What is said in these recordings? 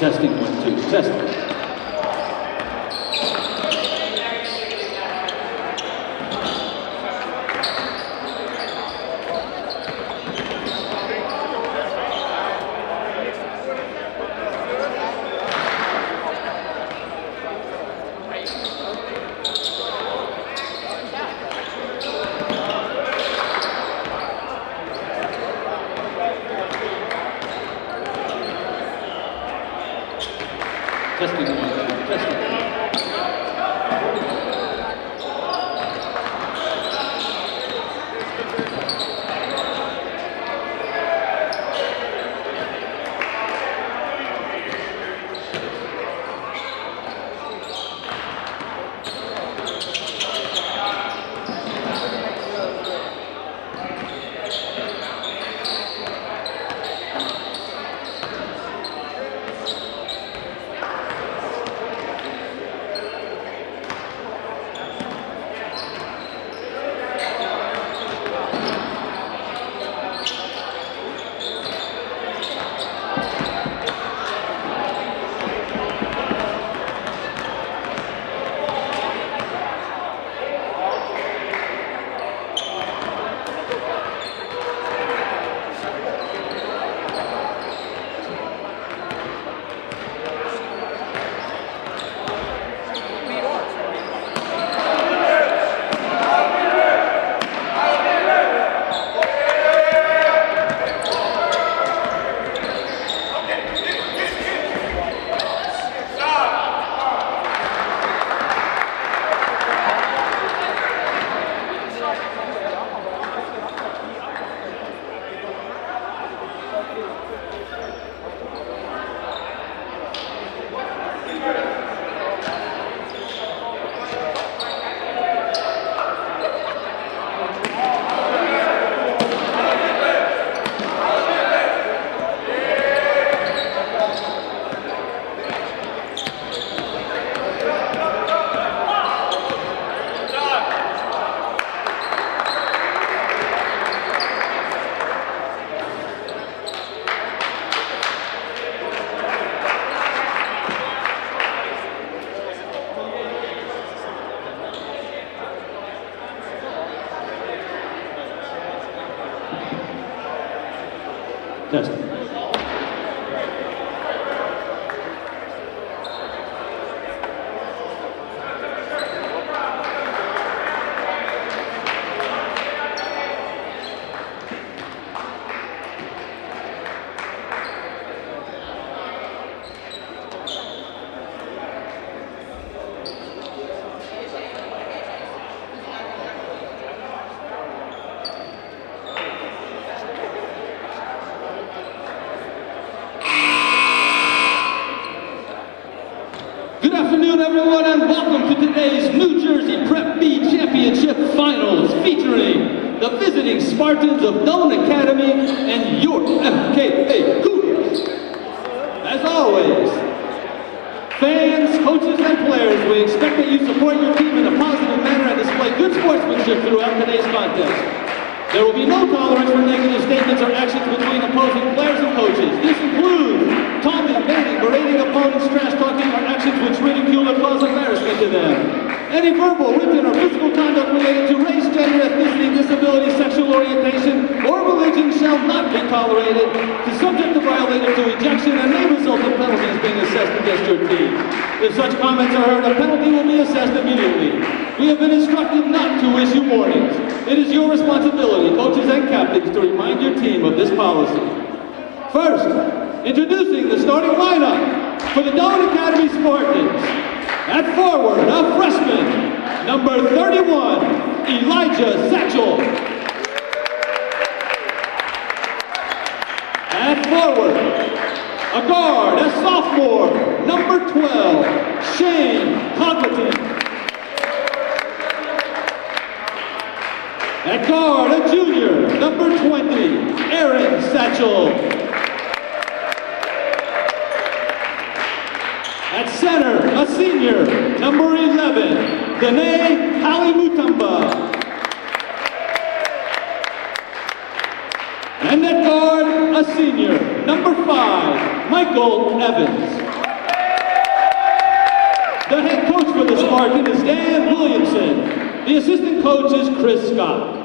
Testing 1, 2, testing. Testing 1, 2, testing. Testing. Good afternoon, everyone, and welcome to today's New Jersey Prep B Championship Finals featuring the visiting Spartans of Doane Academy and your MKA Cougars. As always, fans, coaches, and players, we expect that you support your team in a positive manner and display good sportsmanship throughout today's contest. There will be no tolerance for negative statements or actions between opposing players and coaches. This includes taunting, baiting, berating opponents, trash talking, or actions which ridicule or cause embarrassment to them. Any verbal, written, or physical conduct related to race, gender, ethnicity, disability, sexual orientation, or religion shall not be tolerated, is subject to violator to ejection, and may result in penalties being assessed against your team. If such comments are heard, a penalty will be assessed immediately. We have been instructed not to issue warnings. It is your responsibility, coaches and captains, to remind your team of this policy. First, introducing the starting lineup for the Doane Academy Spartans. At forward, a freshman, number 31, Elijah Satchel. At forward, a guard, a sophomore, number 12, Shane Cogleton. At guard, a junior, number 20, Aaron Satchel. At center, a senior, number 11, Dene Halimutamba. And at guard, a senior, number 5, Michael Evans. marking is Dan Williamson. The assistant coach is Chris Scott.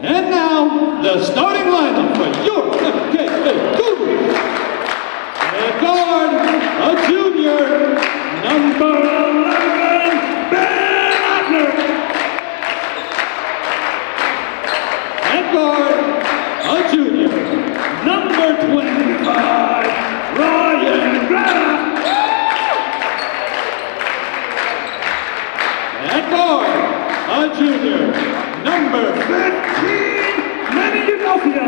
And now, the starting lineup for your MKA Cougars. At guard, a junior, number 11, Ben Ottner. At guard, a junior, number 25, Ryan Graf. At guard, a junior, number 15, Manny Utopia.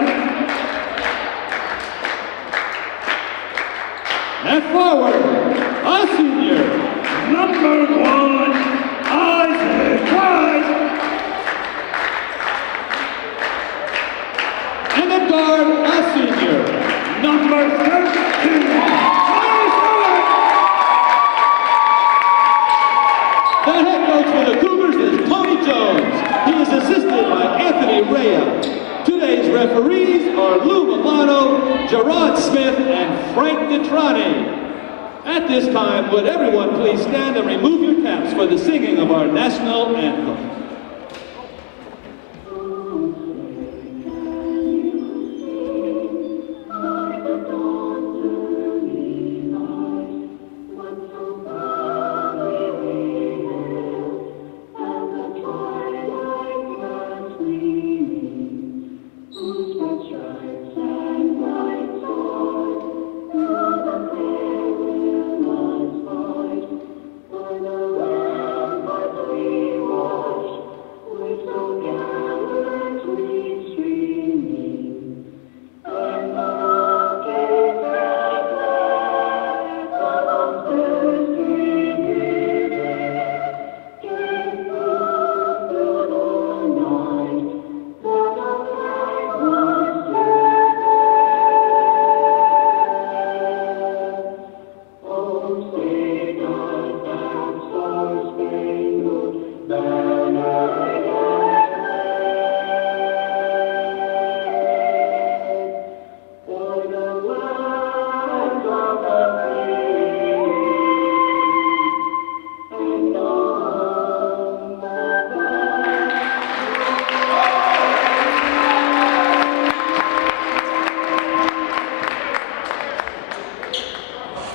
At forward, a senior, number 1, Isaac Wise. And at guard, a senior, number 13, Larry Stewart. The head coach for the Cougars is Tony Jones. He is assisted by Anthony Rea. Today's referees are Lou Milano, Gerard Smith, and Frank Detrani. At this time, would everyone please stand and remove your caps for the singing of our national anthem.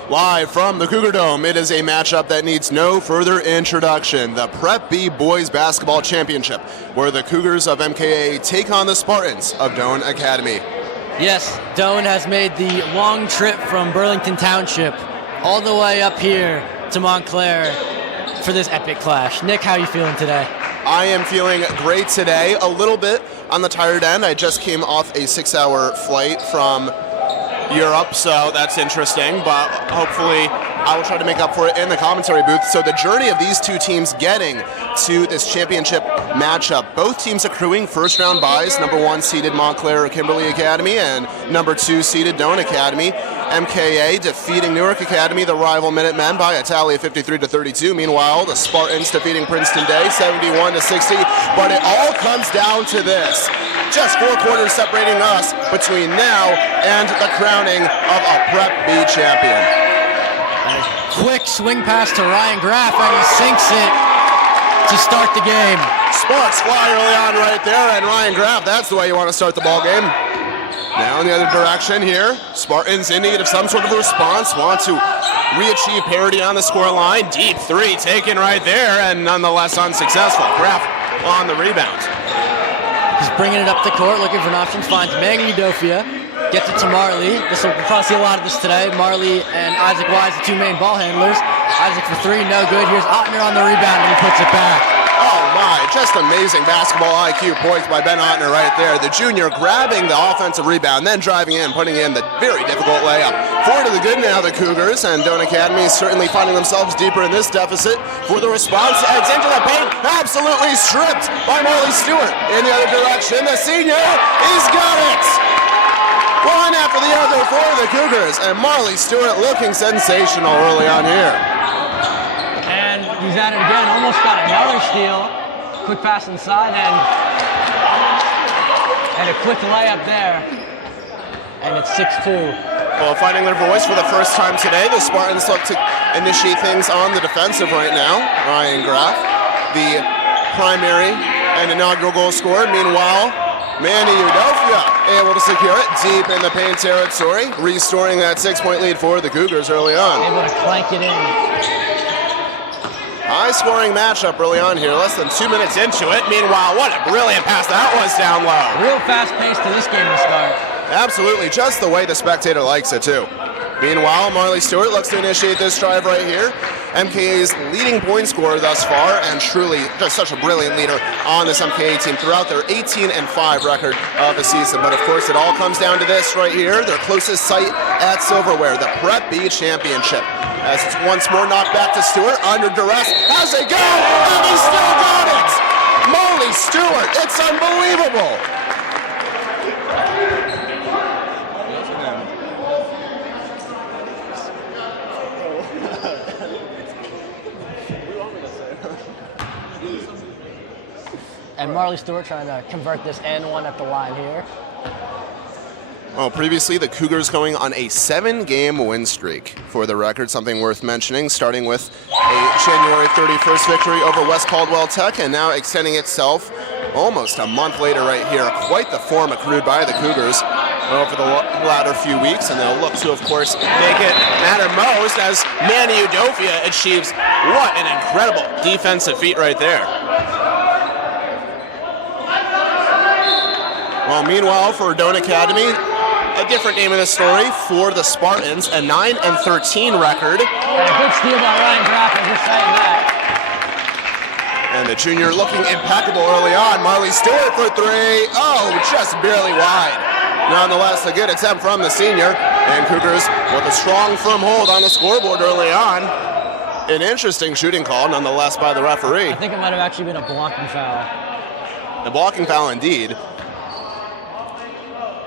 Live from the Cougar Dome, it is a matchup that needs no further introduction. The Prep B Boys Basketball Championship, where the Cougars of MKA take on the Spartans of Doane Academy. Yes, Doane has made the long trip from Burlington Township all the way up here to Montclair for this epic clash. Nick, how are you feeling today? I am feeling great today, a little bit on the tired end. I just came off a 6-hour flight from Europe, so that's interesting, but hopefully I will try to make up for it in the commentary booth. So the journey of these two teams getting to this championship matchup, both teams accruing first-round byes, number 1 seeded Montclair Kimberly Academy and number 2 seeded Doane Academy. MKA defeating Newark Academy, the rival Minutemen, by a tally of 53-32. Meanwhile, the Spartans defeating Princeton Day 71-60, but it all comes down to this. Just 4 quarters separating us between now and the crowning of a Prep B champion. Quick swing pass to Ryan Graf, and he sinks it to start the game. Sparks fly early on right there, and Ryan Graf, that's the way you want to start the ball game. Now in the other direction here, Spartans in need of some sort of a response, want to re-achieve parity on the score line. Deep 3 taken right there, and nonetheless unsuccessful. Graf on the rebound. He's bringing it up the court, looking for an option, finds Mangy Udofia, gets it to Marley. We'll probably see a lot of this today. Marley and Isaac Wise, the 2 main ball handlers. Isaac for 3, no good. Here's Ottner on the rebound, and he puts it back. Oh my, just amazing basketball IQ points by Ben Ottner right there. The junior grabbing the offensive rebound, then driving in, putting in the very difficult layup. 4 to the good now, the Cougars, and Doane Academy certainly finding themselves deeper in this deficit. For the response, heads into the paint, absolutely stripped by Marley Stewart. In the other direction, the senior, he's got it! One after the other for the Cougars, and Marley Stewart looking sensational early on here. And he's at it again, almost got another steal. Quick pass inside, and a quick layup there. And it's 6-2. Well, finding their voice for the first time today, the Spartans look to initiate things on the defensive right now. Ryan Graff, the primary and inaugural goal scorer. Meanwhile, Manny Udofia able to secure it deep in the paint territory, restoring that 6-point lead for the Cougars early on. Able to clank it in. High-scoring matchup early on here, less than 2 minutes into it. Meanwhile, what a brilliant pass that was down low. Real fast pace to this game to start. Absolutely, just the way the spectator likes it too. Meanwhile, Marley Stewart looks to initiate this drive right here. MKA's leading point scorer thus far, and truly just such a brilliant leader on this MKA team throughout their 18-5 record of the season. But of course, it all comes down to this right here, their closest sight at silverware, the Prep B Championship. As it's once more knocked back to Stewart, under duress, as they go, and he still got it! Marley Stewart, it's unbelievable! And Marley Stewart trying to convert this and one at the line here. Well, previously the Cougars going on a 7-game win streak for the record, something worth mentioning, starting with a January 31st victory over West Caldwell Tech and now extending itself almost a month later right here. Quite the form accrued by the Cougars over the latter few weeks, and they'll look to, of course, make it matter most as Manny Udofia achieves what an incredible defensive feat right there. Well, meanwhile, for Doane Academy, a different name of the story for the Spartans, a 9-13 record. And a good steal by Ryan Graff, I'm just saying that. And the junior looking impeccable early on. Marley Stewart for three. Oh, just barely wide. Nonetheless, a good attempt from the senior. And Cougars with a strong, firm hold on the scoreboard early on. An interesting shooting call, nonetheless, by the referee. I think it might have actually been a blocking foul. A blocking foul indeed.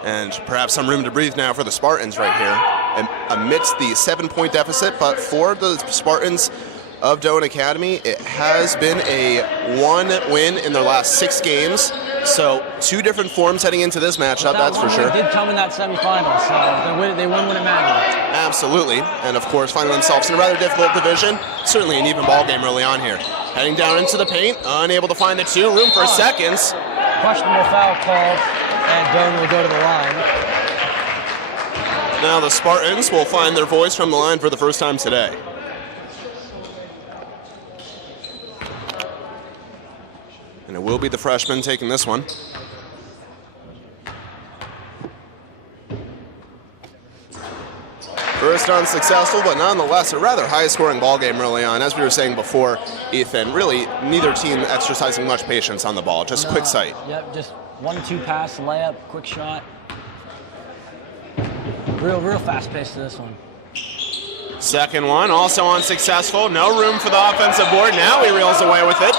And perhaps some room to breathe now for the Spartans right here. And amidst the 7-point deficit, but for the Spartans of Doane Academy, it has been a 1 win in their last 6 games. So 2 different forms heading into this matchup, that's for sure. They did come in that semifinal, so they win when it mattered. Absolutely, and of course finding themselves in a rather difficult division. Certainly an even ball game early on here. Heading down into the paint, unable to find the 2, room for seconds. Questionable foul called. And Doane will go to the line. Now the Spartans will find their voice from the line for the first time today. And it will be the freshman taking this one. First unsuccessful, but nonetheless a rather high-scoring ball game early on. As we were saying before, Ethan, really neither team exercising much patience on the ball, just quick sight. Yep, just 1-2 pass, layup, quick shot. Real fast pace to this one. Second one, also unsuccessful. No room for the offensive board. Now he reels away with it.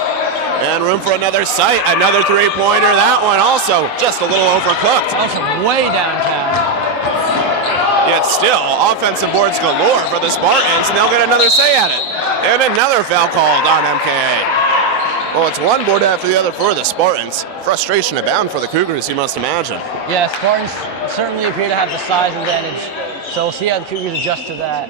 And room for another sight, another 3-pointer. That one also just a little overcooked. Also way downtown. Yet still, offensive boards galore for the Spartans, and they'll get another say at it. And another foul called on MKA. Well, it's one board after the other for the Spartans. Frustration abound for the Cougars, you must imagine. Yeah, Spartans certainly appear to have the size advantage, so we'll see how the Cougars adjust to that.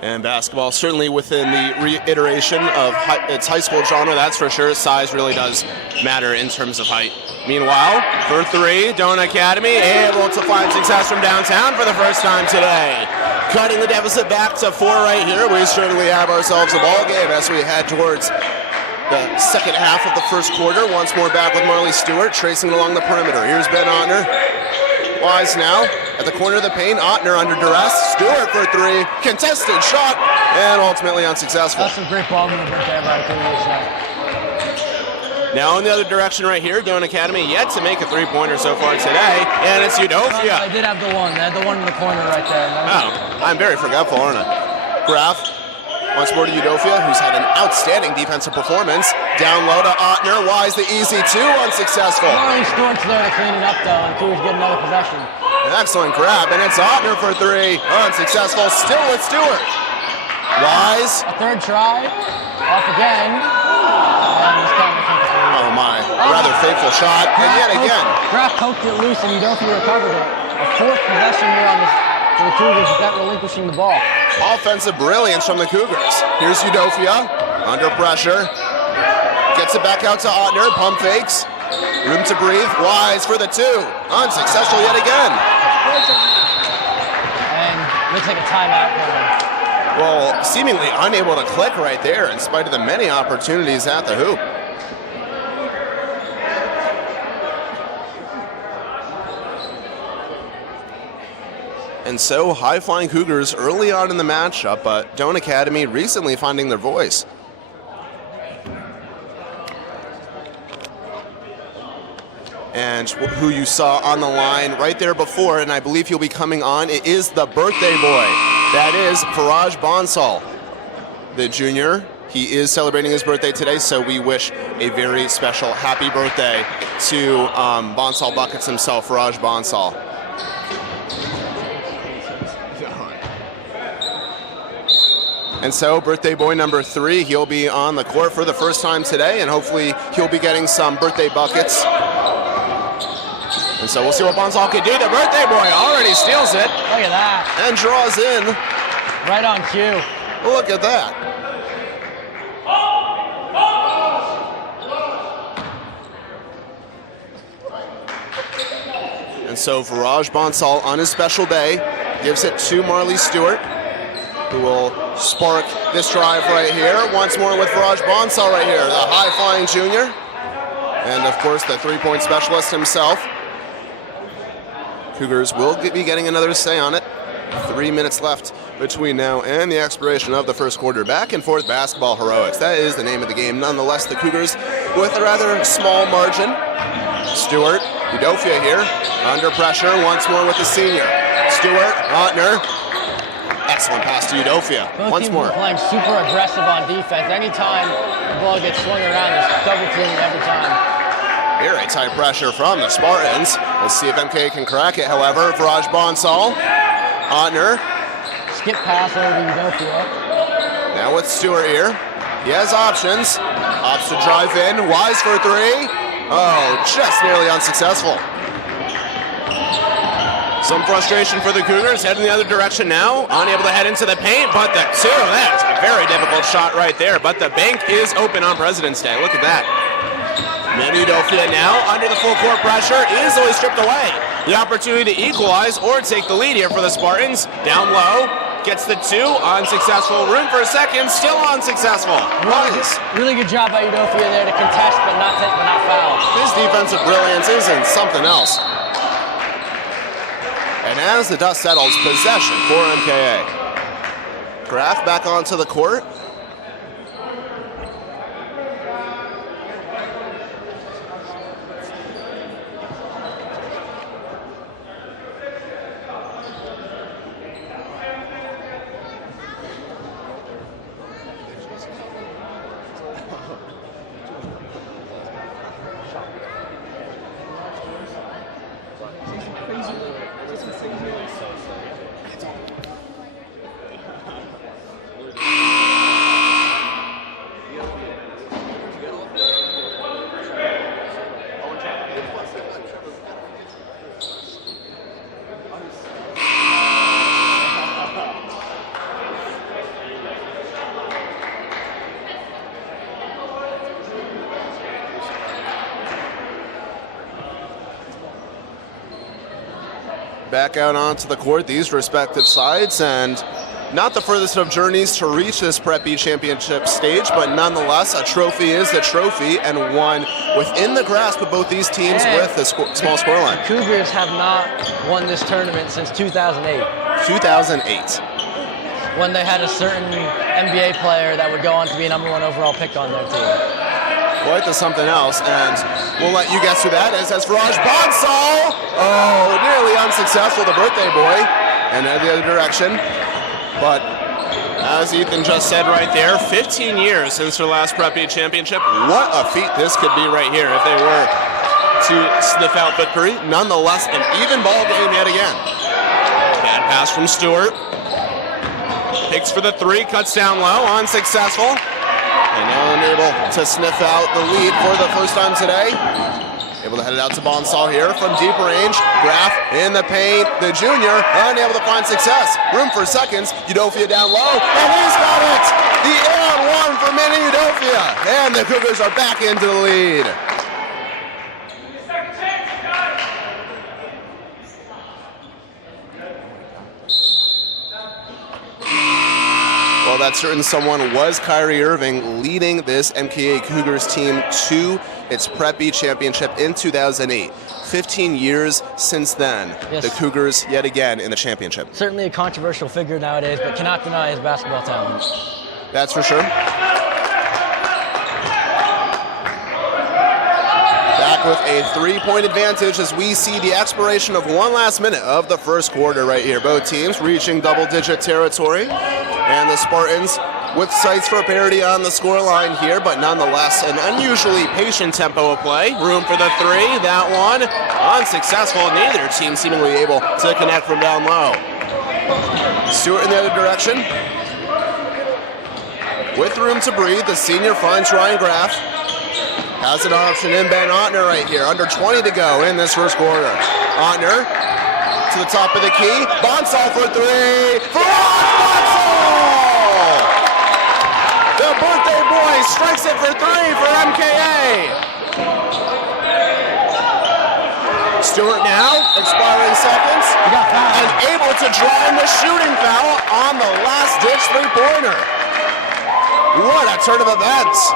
And basketball certainly within the reiteration of its high school genre, that's for sure. Size really does matter in terms of height. Meanwhile, for 3, Doane Academy able to find success from downtown for the first time today. Cutting the deficit back to 4 right here. We certainly have ourselves a ball game as we head towards the second half of the first quarter. Once more back with Marley Stewart tracing along the perimeter. Here's Ben Ottner. Wise now at the corner of the paint. Ottner under duress. Stewart for 3. Contested shot and ultimately unsuccessful. That's some great ball movement there by the Cougars. Now in the other direction right here, Doane Academy yet to make a 3-pointer so far today, and it's Udofia. I did have the one. They had the one in the corner right there. Oh, I'm very forgetful, aren't I? Graff once more to Udofia, who's had an outstanding defensive performance. Down low to Ottner. Wise the easy 2, unsuccessful. Marley Stewart's there to clean it up though, and Cougars get another possession. An excellent grab, and it's Ottner for 3, unsuccessful. Still with Stewart. Wise. A third try, off again. And he's coming to Oh my, rather faithful shot, and yet again. Graf poked it loose, and Udofia recovered it. A fourth possession here for the Cougars without relinquishing the ball. Offensive brilliance from the Cougars. Here's Udofia, under pressure. Gets it back out to Otner, pump fakes. Room to breathe, Wise for the two. Unsuccessful yet again. And looks like a timeout coming. Well, seemingly unable to click right there in spite of the many opportunities at the hoop. And so, high-flying Cougars early on in the matchup, but Doane Academy recently finding their voice. And who you saw on the line right there before, and I believe he'll be coming on, it is the birthday boy. That is Faraj Bonsall, the junior. He is celebrating his birthday today, so we wish a very special happy birthday to Bonsall Buckets himself, Faraj Bonsall. And so, birthday boy number 3, he'll be on the court for the first time today, and hopefully he'll be getting some birthday buckets. And so we'll see what Bonsall can do. The birthday boy already steals it. Look at that. And draws in. Right on cue. Look at that. And so Faraj Bonsall on his special day gives it to Marley Stewart, who will spark this drive right here. Once more with Faraj Bonsall right here, the high-flying junior. And of course the three-point specialist himself. Cougars will be getting another say on it. 3 minutes left between now and the expiration of the first quarter. Back and forth basketball heroics. That is the name of the game. Nonetheless, the Cougars with a rather small margin. Stewart, Udofia here, under pressure once more with the senior. Stewart, Otner. Excellent pass to Udofia. Once more. Playing super aggressive on defense. Anytime the ball gets swung around, there's double teaming every time. Very tight pressure from the Spartans. Let's see if MKA can crack it, however. Faraj Bonsall. Otner. Skip pass over to Udofia. Now with Stewart here. He has options. Opts to drive in. Wise for 3. Oh, just nearly unsuccessful. Some frustration for the Cougars. Heading the other direction now. Unable to head into the paint, but the two. That's a very difficult shot right there. But the bank is open on President's Day. Look at that. Udofia now, under the full court pressure, easily stripped away. The opportunity to equalize or take the lead here for the Spartans. Down low, gets the 2, unsuccessful. Room for a second, still unsuccessful. Really good job by Udofia there to contest but not foul. His defensive brilliance isn't something else. And as the dust settles, possession for MKA. Graf back onto the court. Back out onto the court, these respective sides, and not the furthest of journeys to reach this Prep B championship stage, but nonetheless, a trophy is a trophy, and one within the grasp of both these teams with a small scoreline. The Cougars have not won this tournament since 2008. 2008. When they had a certain NBA player that would go on to be a #1 overall pick on their team. Quite the something else, and we'll let you guess who that is. That's Faraj Bonsall. Oh, nearly unsuccessful, the birthday boy, and in the other direction. But as Ethan just said right there, 15 years since their last Prep B championship. What a feat this could be right here if they were to sniff out victory. Nonetheless, an even ball game yet again. Bad pass from Stewart. Picks for the 3, cuts down low, unsuccessful. And now unable to sniff out the lead for the first time today. Able to head it out to Bonsall here from deep range. Graff in the paint. The junior unable to find success. Room for seconds. Udofia down low, and he's got it! The and one for Manny Udofia. And the Cougars are back into the lead. Well, that certain someone was Kyrie Irving, leading this MKA Cougars team to its Prep B championship in 2008. 15 years since then, yes. The Cougars yet again in the championship. Certainly a controversial figure nowadays, but cannot deny his basketball talent. That's for sure. Back with a 3-point advantage as we see the expiration of one last minute of the first quarter right here. Both teams reaching double-digit territory, and the Spartans with sights for parity on the scoreline here, but nonetheless an unusually patient tempo of play. Room for the three, that one unsuccessful. Neither team seemingly able to connect from down low. Stewart in the other direction. With room to breathe, the senior finds Ryan Graff. Has an option in Ben Otner right here. Under 20 to go in this first quarter. Otner to the top of the key. Bonsall for three. Bonsall! The birthday boy strikes it for three for MKA. Stewart now, expiring seconds, and able to draw in the shooting foul on the last-ditch three-pointer. What a turn of events.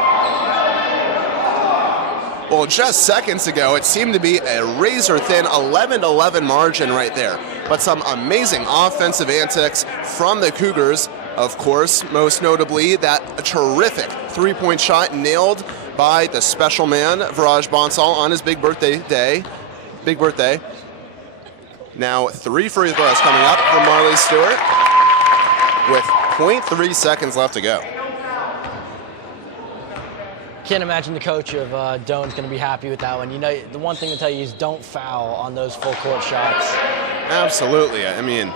Well, just seconds ago, it seemed to be a razor-thin 11-11 margin right there. But some amazing offensive antics from the Cougars. Of course, most notably, that terrific three-point shot nailed by the special man, Viraj Bonsall, on his big birthday. Now, 3 free throws coming up from Marley Stewart with 0.3 seconds left to go. Can't imagine the coach of Doane's going to be happy with that one. You know, the one thing to tell you is don't foul on those full-court shots. Absolutely. I mean,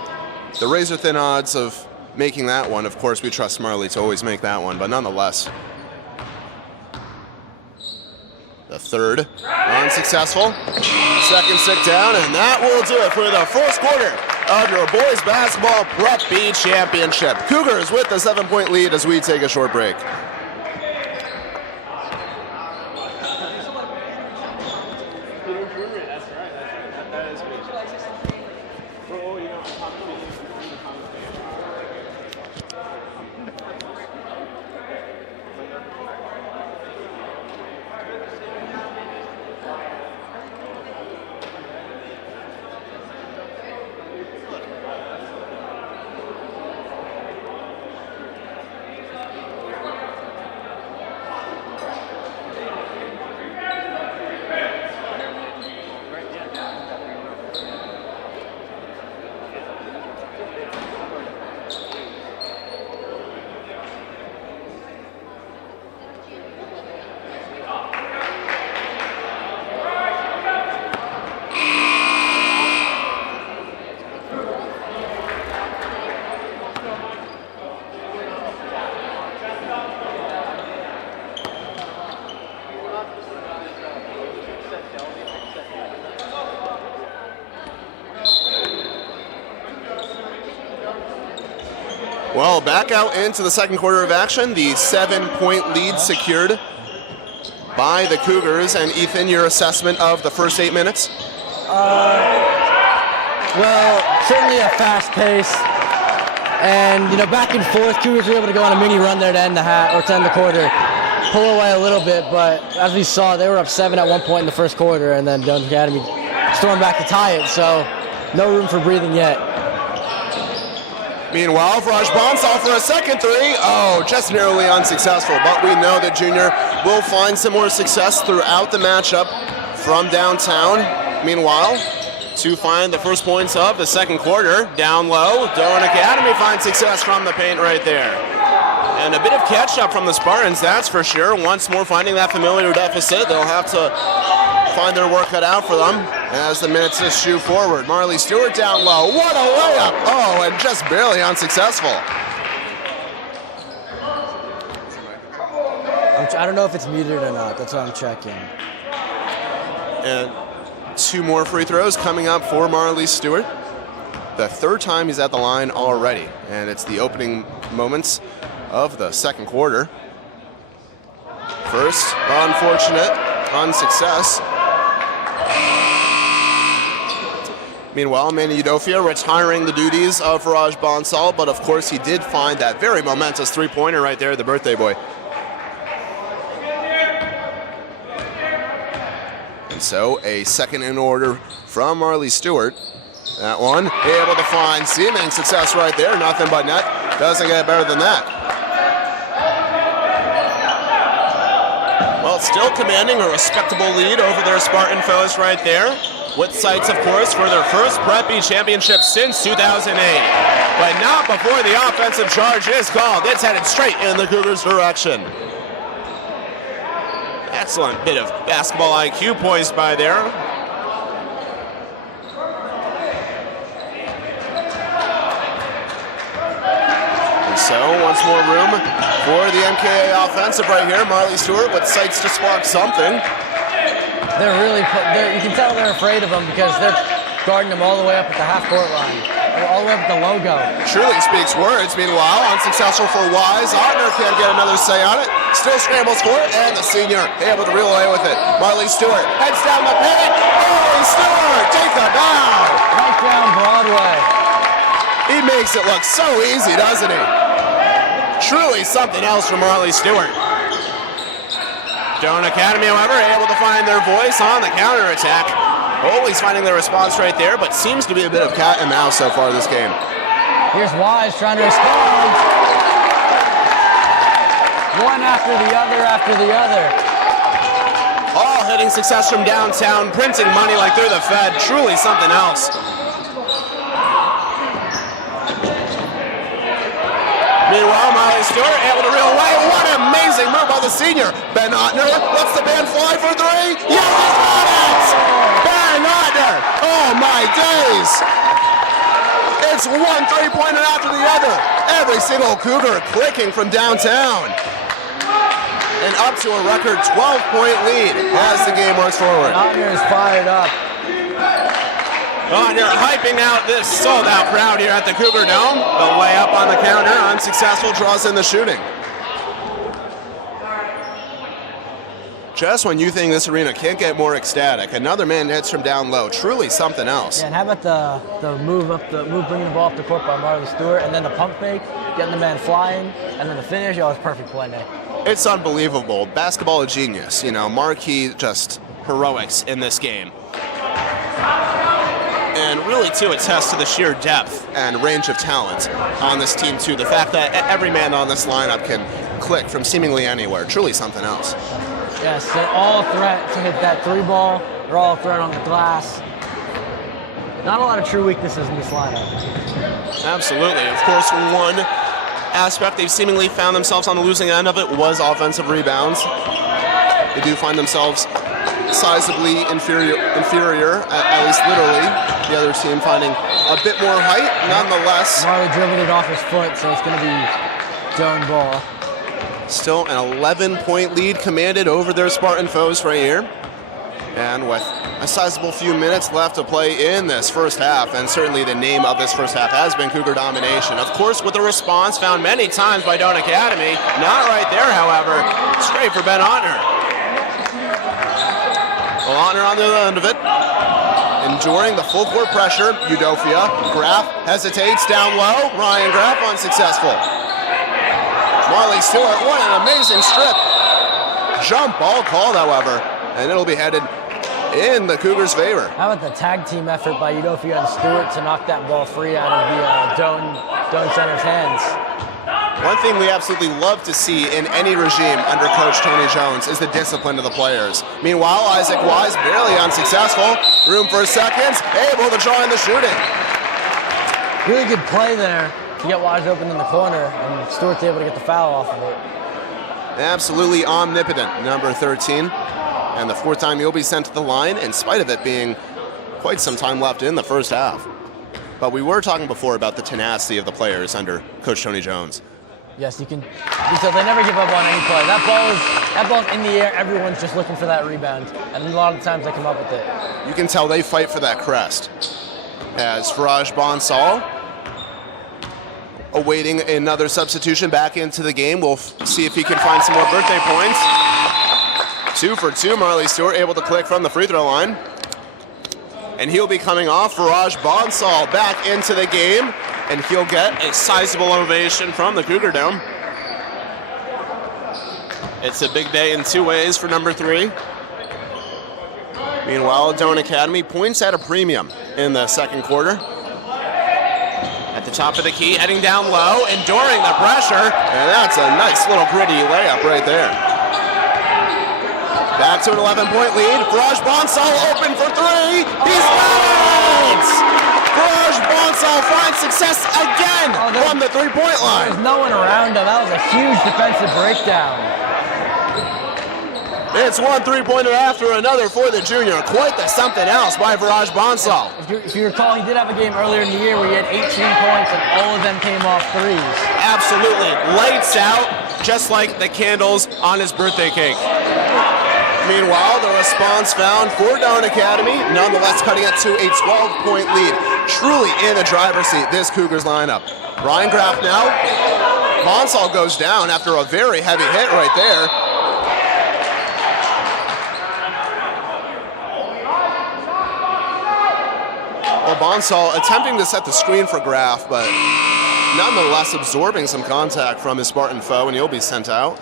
the razor-thin odds of making that one, of course, we trust Marley to always make that one, but nonetheless. The third, unsuccessful. Second stick down, and that will do it for the first quarter of your boys basketball Prep B championship. Cougars with the 7-point lead as we take a short break. Well, back out into the second quarter of action. The 7-point lead secured by the Cougars. And Ethan, your assessment of the first 8 minutes? Well, certainly a fast pace. And, you know, back and forth, Cougars were able to go on a mini run there to end the quarter. Pull away a little bit, but as we saw, they were up 7 at one point in the first quarter, and then Doane Academy stormed back to tie it, so no room for breathing yet. Meanwhile, Viraj Bonsall for a second three. Oh, just narrowly unsuccessful, but we know that Junior will find some more success throughout the matchup from downtown. Meanwhile, to find the first points of the second quarter, down low, Doane Academy finds success from the paint right there. And a bit of catch-up from the Spartans, that's for sure. Once more finding that familiar deficit, they'll have to find their work cut out for them as the minutes issue forward. Marley Stewart down low. What a layup! Oh, and just barely unsuccessful. I don't know if it's muted or not. That's what I'm checking. And 2 more free throws coming up for Marley Stewart. The 3rd time he's at the line already, and it's the opening moments of the 2nd quarter. First, unfortunate unsuccess. Meanwhile, Manny Udofia retiring the duties of Faraj Bonsall, but of course he did find that very momentous 3-pointer right there, the birthday boy. And so a second in order from Marley Stewart. That one, able to find seeming success right there, nothing but net. Doesn't get better than that. Well, still commanding a respectable lead over their Spartan foes right there, with sights, of course, for their first Prep B championship since 2008. But not before the offensive charge is called. It's headed straight in the Cougars' direction. Excellent bit of basketball IQ poised by there. And so, once more room for the MKA offensive right here. Marley Stewart with sights to spark something. They're really, you can tell they're afraid of him because they're guarding him all the way up at the half-court line, all the way up at the logo. Truly speaks words. Meanwhile, unsuccessful for Wise. Ottner can't get another say on it. Still scrambles for it, and the senior able to reel away with it. Marley Stewart heads down the pin. Marley Stewart, take a bow. Right down Broadway. He makes it look so easy, doesn't he? Truly something else from Marley Stewart. Doane Academy, however, able to find their voice on the counterattack. Always finding their response right there, but seems to be a bit of cat and mouse so far this game. Here's Wise trying to respond. One after the other. All hitting success from downtown, printing money like they're the Fed. Truly something else. Meanwhile, Marley Stewart able to reel away. What an amazing move by the senior. Ben Ottner lets the band fly for 3. Yeah, he's got it! Ben Ottner! Oh my days! It's 1 3-pointer after the other. Every single Cougar clicking from downtown. And up to a record 12-point lead as the game moves forward. Ottner is fired up. Ottner hyping out this sold-out crowd here at the Cougar Dome. The layup on the counter, unsuccessful, draws in the shooting. Just when you think this arena can't get more ecstatic, another man hits from down low. Truly something else. Yeah, and how about the move bringing the ball up the court by Marley Stewart, and then the pump fake, getting the man flying, and then the finish. Oh, it's perfect play, Nick. It's unbelievable. Basketball a genius. You know, marquee just heroics in this game. And really, too, it attests to the sheer depth and range of talent on this team, too. The fact that every man on this lineup can click from seemingly anywhere. Truly something else. Yes, they're all threat to hit that 3-ball. They're all threat on the glass. Not a lot of true weaknesses in this lineup. Absolutely. Of course, one aspect they've seemingly found themselves on the losing end of it was offensive rebounds. They do find themselves sizably inferior, at least literally. The other team finding a bit more height, nonetheless. Marley dribbled it off his foot, so it's going to be Doane ball. Still an 11-point lead commanded over their Spartan foes right here. And with a sizable few minutes left to play in this first half, and certainly the name of this first half has been Cougar domination. Of course, with a response found many times by Doane Academy. Not right there, however. Straight for Ben Ottner. Well, Ottner on the other end of it. Enduring the full court pressure. Udofia. Graff hesitates down low. Ryan Graff unsuccessful. Marley Stewart, what an amazing strip. Jump ball called, however, and it'll be headed in the Cougars' favor. How about the tag team effort by Udofia and Stewart to knock that ball free out of the Doane center's hands? One thing we absolutely love to see in any regime under Coach Tony Jones is the discipline of the players. Meanwhile, Isaac Wise barely unsuccessful. Room for seconds, able to draw in the shooting. Really good play there to get Wise open in the corner, and Stewart's able to get the foul off of it. Absolutely omnipotent, number 13. And the 4th time he'll be sent to the line, in spite of it being quite some time left in the first half. But we were talking before about the tenacity of the players under Coach Tony Jones. Yes, you can tell they never give up on any play. That ball's in the air. Everyone's just looking for that rebound, and a lot of times they come up with it. You can tell they fight for that crest. As Faraj Bonsall awaiting another substitution back into the game. We'll see if he can find some more birthday points. 2 for 2, Marley Stewart able to click from the free throw line. And he'll be coming off. Faraj Bonsall back into the game, and he'll get a sizable ovation from the Cougar Dome. It's a big day in 2 ways for number 3. Meanwhile, Doane Academy points at a premium in the second quarter. At the top of the key, heading down low, enduring the pressure, and that's a nice little gritty layup right there. Back to an 11-point lead. Faraj Bonsall open for 3. He's got it! Faraj Bonsall finds success again from the 3-point line. There's no one around him. That was a huge defensive breakdown. It's 1 3-pointer after another for the junior. Quite the something else by Faraj Bonsall. If you recall, he did have a game earlier in the year where he had 18 points and all of them came off threes. Absolutely. Lights out, just like the candles on his birthday cake. Meanwhile, the response found for Doane Academy, nonetheless cutting it to a 12-point lead. Truly in the driver's seat, this Cougars lineup. Ryan Graff now. Bonsall goes down after a very heavy hit right there. Well, Bonsall attempting to set the screen for Graff, but nonetheless absorbing some contact from his Spartan foe, and he'll be sent out.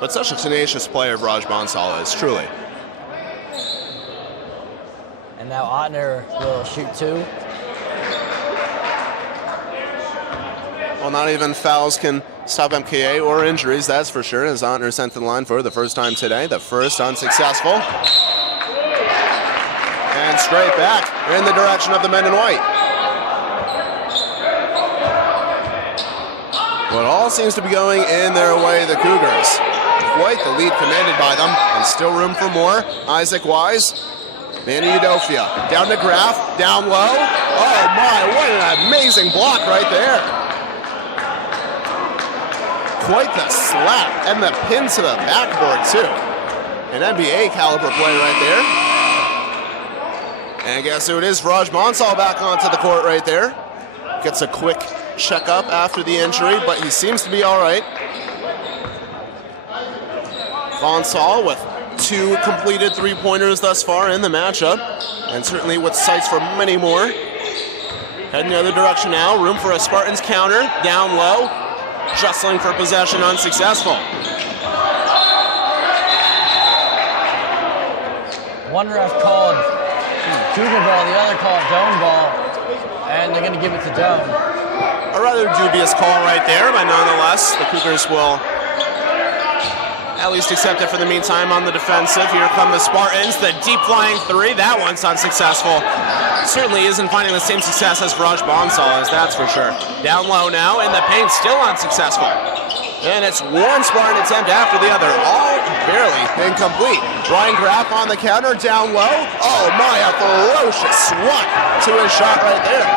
But such a tenacious player Faraj Bonsall is, truly. And now Ottner will shoot 2. Well, not even fouls can stop MKA or injuries, that's for sure, as Ottner sent to the line for the first time today. The first unsuccessful. And straight back in the direction of the men in white. But all seems to be going in their way, the Cougars. Quite the lead commanded by them, and still room for more. Isaac Wise, Manny Udofia, down to Graff, down low. Oh my, what an amazing block right there. Quite the slap, and the pin to the backboard too. An NBA caliber play right there. And guess who it is? Faraj Bonsall back onto the court right there. Gets a quick checkup after the injury, but he seems to be all right. Bonsall with 2 completed 3-pointers thus far in the matchup, and certainly with sights for many more. Heading the other direction now, room for a Spartans counter, down low, jostling for possession, unsuccessful. One ref called Cougar ball, the other called Doane ball, and they're going to give it to Doane. A rather dubious call right there, but nonetheless, the Cougars will at least accept it for the meantime on the defensive. Here come the Spartans, the deep flying 3, that one's unsuccessful. Certainly isn't finding the same success as Faraj Bonsall is, that's for sure. Down low now, and the paint still unsuccessful. And it's one Spartan attempt after the other, all barely incomplete. Ryan Graff on the counter, down low. Oh my, a ferocious swat to his shot right there.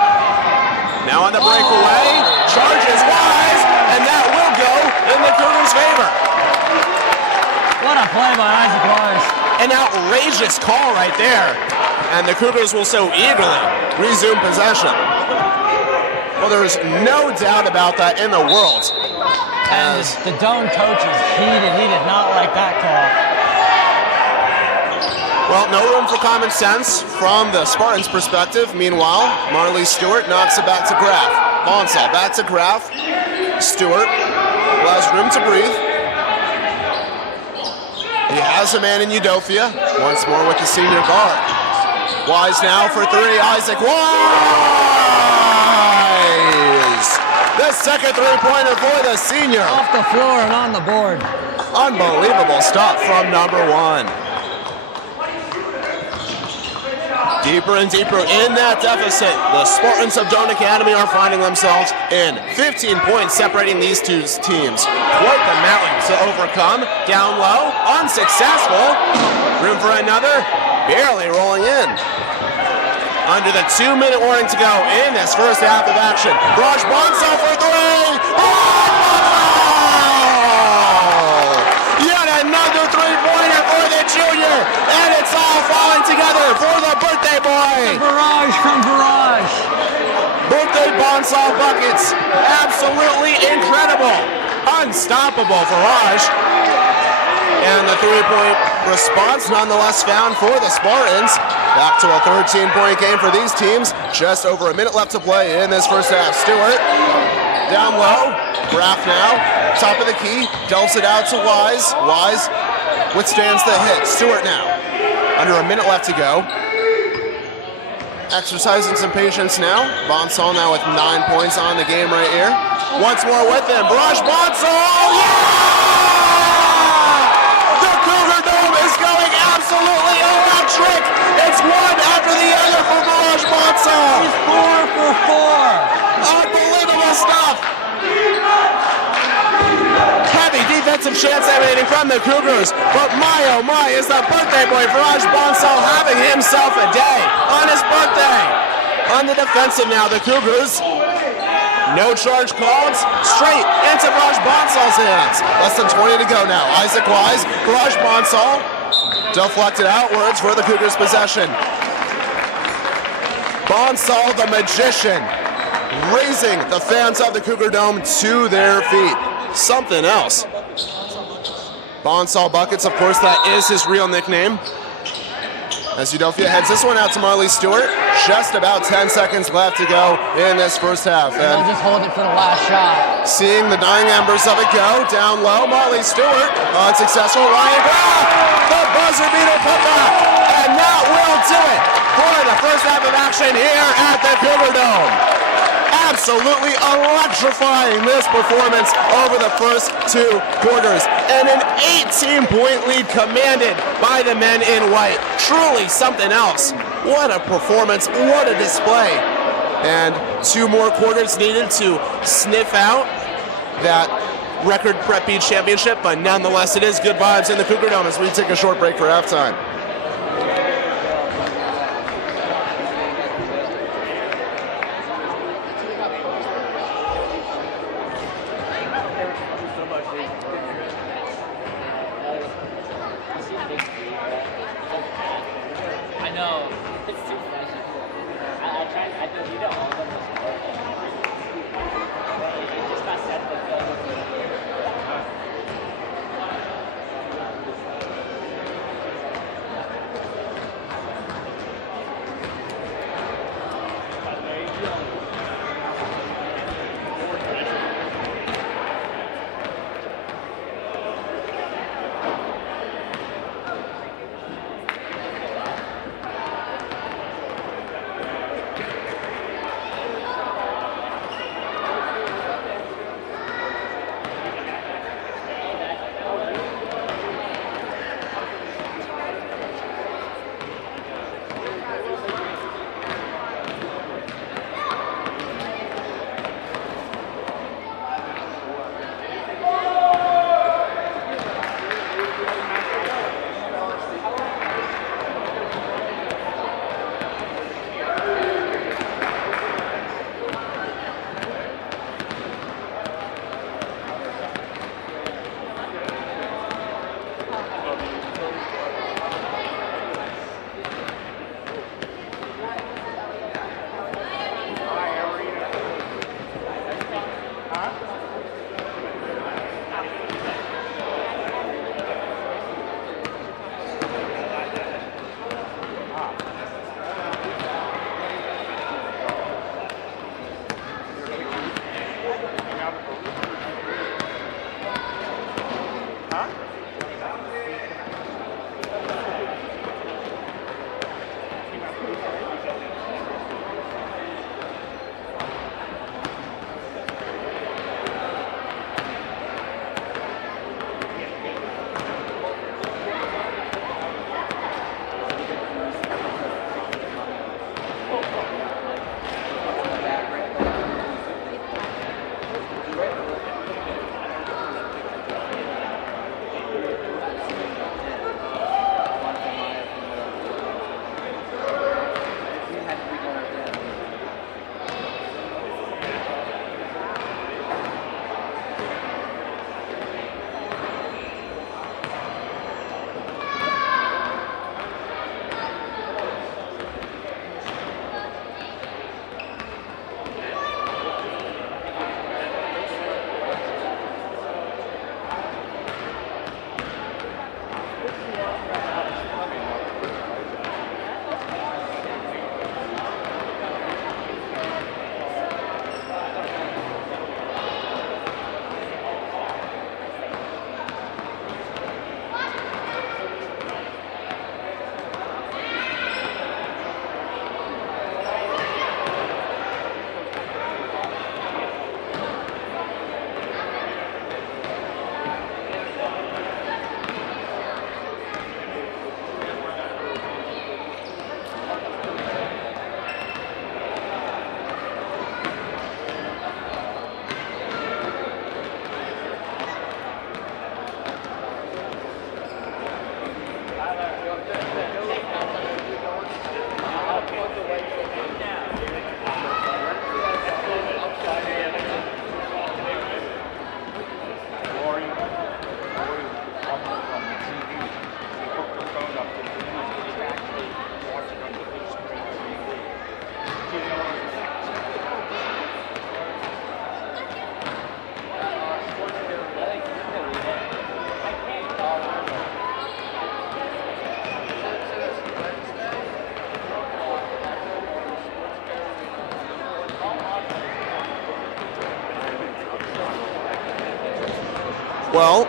Now on the breakaway, charges Wise, and that will go in the Cougars' favor. What a play by Isaac Wise. An outrageous call right there, and the Cougars will so eagerly resume possession. Well, there is no doubt about that in the world. And the Doane coach is heated. He did not like that call. Well, no room for common sense from the Spartans' perspective. Meanwhile, Marley Stewart knocks it back to Graff. Bonsall back to Graff. Stewart allows room to breathe. He has a man in Udofia. Once more with the senior guard. Wise now for 3. Isaac Wise! The second 3-pointer for the senior. Off the floor and on the board. Unbelievable stuff from number 1. Deeper and deeper in that deficit. The Spartans of Doane Academy are finding themselves in 15 points separating these two teams. Quite the mountain to overcome. Down low, unsuccessful. Room for another, barely rolling in. under the 2-minute warning to go in this first half of action. Raj Bonsall for three. Oh! Yet another three-pointer for the junior, and it's all falling together for the birthday boy. Barrage from Barrage. Birthday Bonsall buckets, absolutely incredible, unstoppable for Raj. And the three-point response nonetheless found for the Spartans. Back to a 13-point game for these teams. Just over a minute left to play in this first half. Stewart down low. Graff now, top of the key, delves it out to Wise. Wise withstands the hit. Stewart now, under a minute left to go. Exercising some patience now. Bonsall now with 9 points on the game right here. Once more with him. Barrage Bonsall! Yeah! Going absolutely electric. It's one after the other for Barrage Bonsall. He's 4 for 4. Unbelievable stuff. Heavy defensive chance emanating from the Cougars, but my oh my is the birthday boy Barrage Bonsall having himself a day on his birthday. On the defensive now, the Cougars. No charge called, straight into Barrage Bonsall's hands. Less than 20 to go now. Isaac Wise, Barrage Bonsall. Deflected outwards for the Cougars' possession. Bonsall, the magician, raising the fans of the Cougar Dome to their feet. Something else. Bonsall Buckets, of course, that is his real nickname. As Udofia heads this one out to Marley Stewart. Just about 10 seconds left to go in this first half. And they'll just hold it for the last shot. Seeing the dying embers of it go, down low, Marley Stewart, unsuccessful, Ryan Graff, the buzzer beater putback, and that will do it for the first half of action here at the Cougar Dome. Absolutely electrifying this performance over the first two quarters, and an 18-point lead commanded by the men in white. Truly something else. What a performance, what a display. And 2 more quarters needed to sniff out that record Prep B championship, but nonetheless it is good vibes in the Cougar Dome as we take a short break for halftime. Well,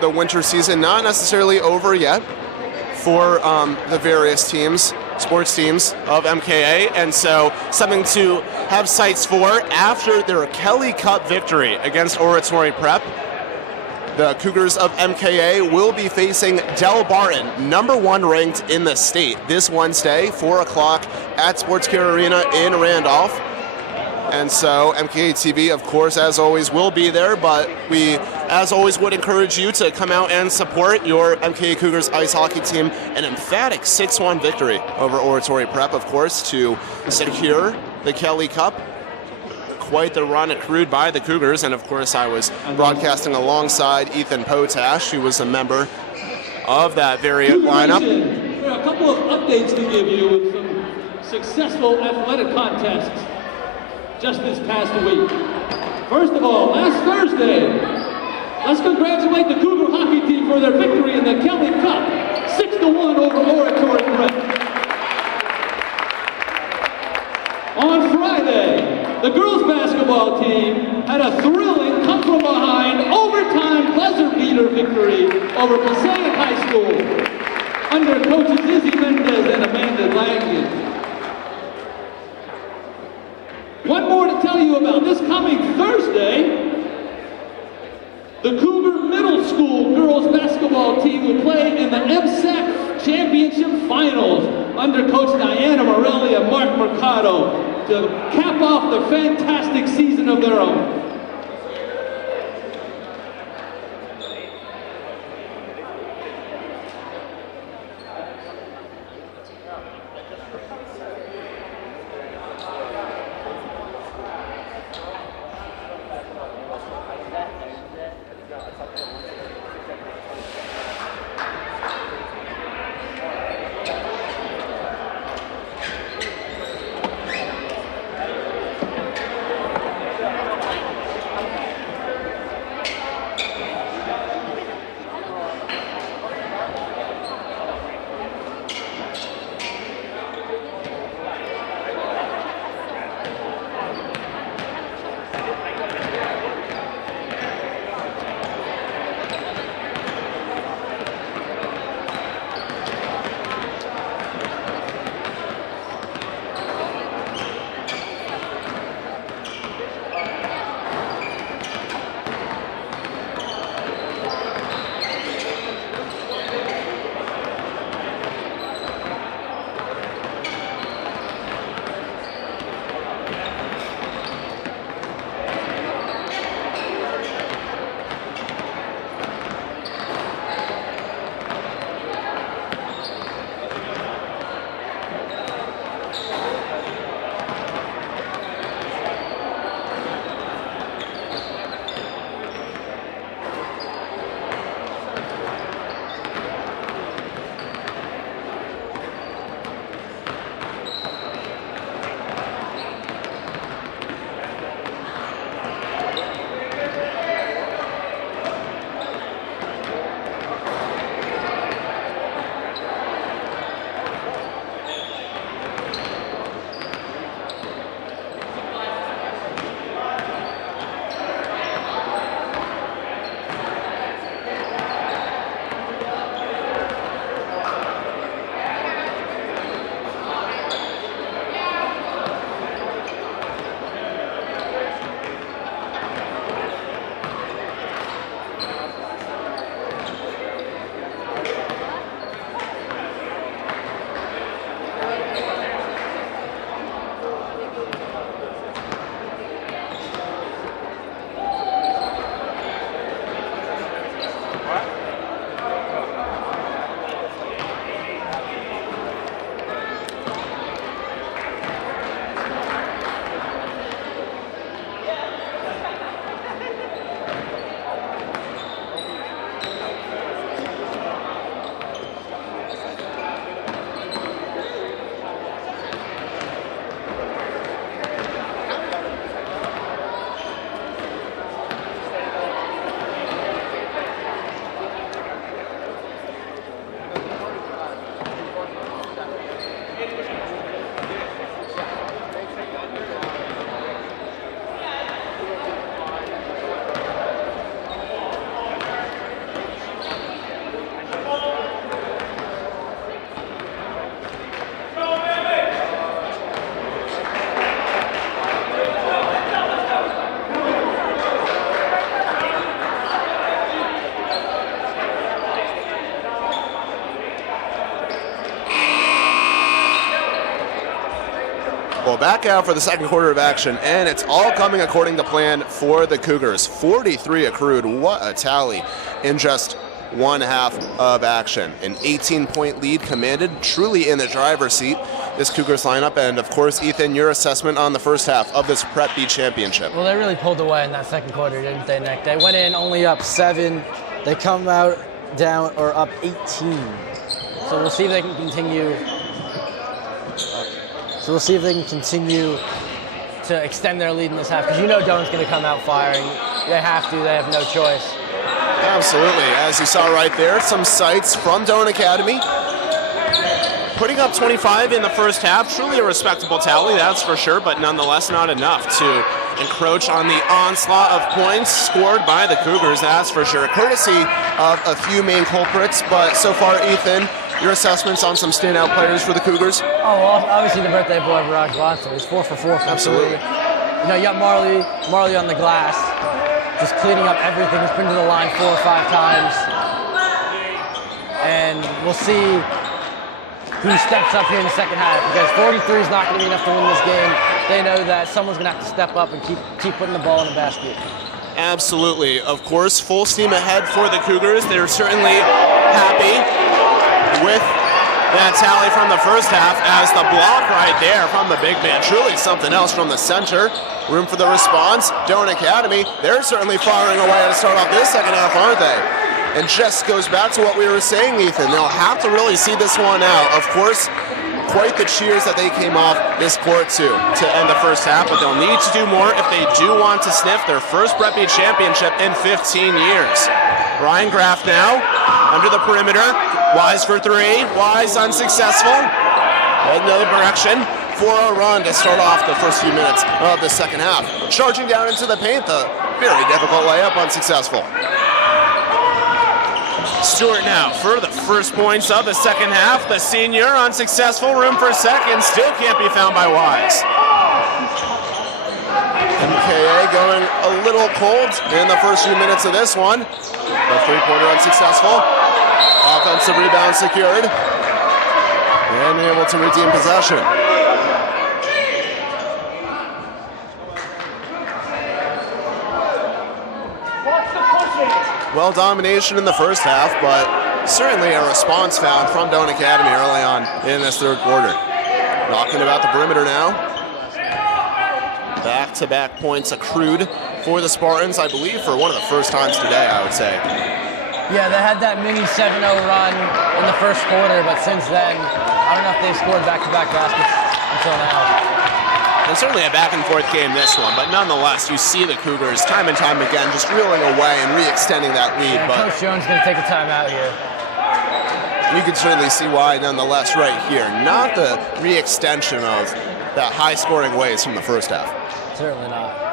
the winter season not necessarily over yet for the various teams, sports teams of MKA, and so something to have sights for after their Kelly Cup victory against Oratory Prep. The Cougars of MKA will be facing Del Barton, #1 ranked in the state, this Wednesday, 4 o'clock at Sports Care Arena in Randolph. And so MKA TV, of course, as always, will be there, but we, as always, would encourage you to come out and support your MKA Cougars ice hockey team. An emphatic 6-1 victory over Oratory Prep, of course, to secure the Kelly Cup. Quite the run accrued by the Cougars, and of course I was broadcasting alongside Ethan Potash, who was a member of that very lineup. There are a couple of updates to give you with some successful athletic contests just this past week. First of all, last Thursday, let's congratulate the Cougar hockey team for their victory in the Kelly Cup, 6-1 over Oratory Prep. On Friday, the girls basketball team had a thrilling come-from-behind overtime buzzer-beater victory over Passaic High School under coaches Izzy Mendez and Amanda Langley. One more to tell you about. This coming Thursday, the Cougar Middle School girls basketball team will play in the MSAC Championship Finals under Coach Diana Morelli and Mark Mercado to cap off the fantastic season of their own. Well, back out for the second quarter of action, and it's all coming according to plan for the Cougars. 43 accrued. What a tally in just one half of action. An 18-point lead commanded, truly in the driver's seat, this Cougars lineup. And, of course, Ethan, your assessment on the first half of this Prep B championship. Well, they really pulled away in that second quarter, didn't they, Nick? They went in only up 7. They come out down or up 18. So we'll see if they can continue. To extend their lead in this half, because you know Doane's going to come out firing. They have to. They have no choice. Absolutely. As you saw right there, some sights from Doane Academy. Putting up 25 in the first half, truly a respectable tally, that's for sure, but nonetheless not enough to encroach on the onslaught of points scored by the Cougars, that's for sure. Courtesy of a few main culprits, but so far, Ethan, your assessments on some standout players for the Cougars? Oh, well, obviously the birthday boy, Viraj Glanson. He's 4 for 4 from Absolutely. 3. You know, you got Marley on the glass, just cleaning up everything. He's been to the line 4 or 5 times. And we'll see who steps up here in the second half, because 43 is not going to be enough to win this game. They know that someone's going to have to step up and keep putting the ball in the basket. Absolutely. Of course, full steam ahead for the Cougars. They're certainly happy with that tally from the first half, as the block right there from the big man. Truly something else from the center. Room for the response. Doane Academy, they're certainly firing away to start off this second half, aren't they? And just goes back to what we were saying, Ethan. They'll have to really see this one out. Of course, quite the cheers that they came off this court to end the first half, but they'll need to do more if they do want to sniff their first Prep B championship in 15 years. Ryan Graff now under the perimeter. Wise for 3. Wise unsuccessful. Heading the other direction for a run to start off the first few minutes of the second half. Charging down into the paint, the very difficult layup unsuccessful. Stewart now for the first points of the second half. The senior unsuccessful. Room for second. Still can't be found by Wise. MKA going a little cold in the first few minutes of this one. The three-pointer unsuccessful. Offensive rebound secured. And able to redeem possession. Well, domination in the first half, but certainly a response found from Doane Academy early on in this third quarter. Talking about the perimeter now. Back-to-back points accrued for the Spartans, I believe, for one of the first times today, I would say. Yeah, they had that mini 7-0 run in the first quarter, but since then, I don't know if they've scored back-to-back baskets until now. And certainly a back-and-forth game, this one, but nonetheless, you see the Cougars time and time again just reeling away and re-extending that lead. Yeah, but Coach Jones is going to take a timeout here. You can certainly see why, nonetheless, right here. Not the re-extension of that high-scoring ways from the first half. Certainly not.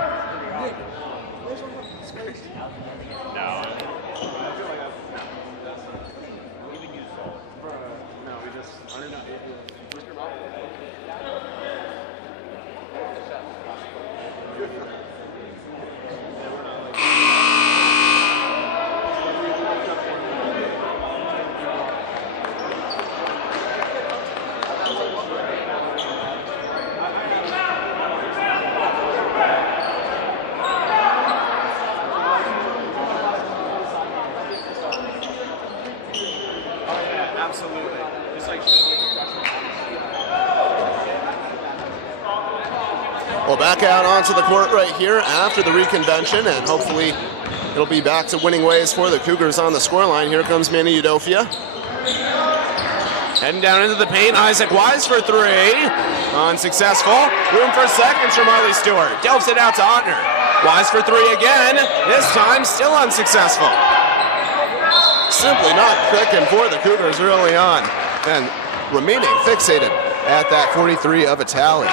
Well, back out onto the court right here after the reconvention, and hopefully it'll be back to winning ways for the Cougars on the scoreline. Here comes Manny Udofia. Heading down into the paint, Isaac Wise for 3. Unsuccessful. Room for seconds from Marley Stewart. Delves it out to Otner. Wise for 3 again. This time still unsuccessful. Simply not clicking for the Cougars early on, and remaining fixated at that 43 of a tally.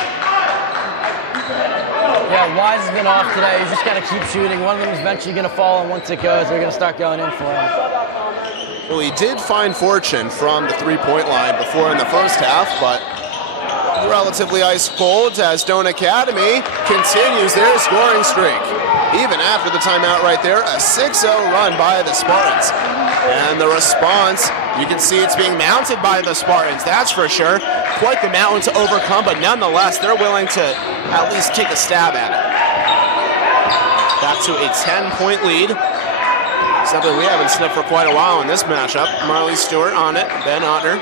Yeah, Wise has been off today. He's just got to keep shooting. One of them is eventually going to fall, and once it goes, they're going to start going in for him. Well, he did find fortune from the three-point line before in the first half, but relatively ice cold as Doane Academy continues their scoring streak. Even after the timeout right there, a 6-0 run by the Spartans. And the response You can see it's being mounted by the Spartans, that's for sure. Quite the mountain to overcome, but nonetheless, they're willing to at least take a stab at it. Back to a 10-point lead. Something we haven't sniffed for quite a while in this matchup. Marley Stewart on it, Ben Ottner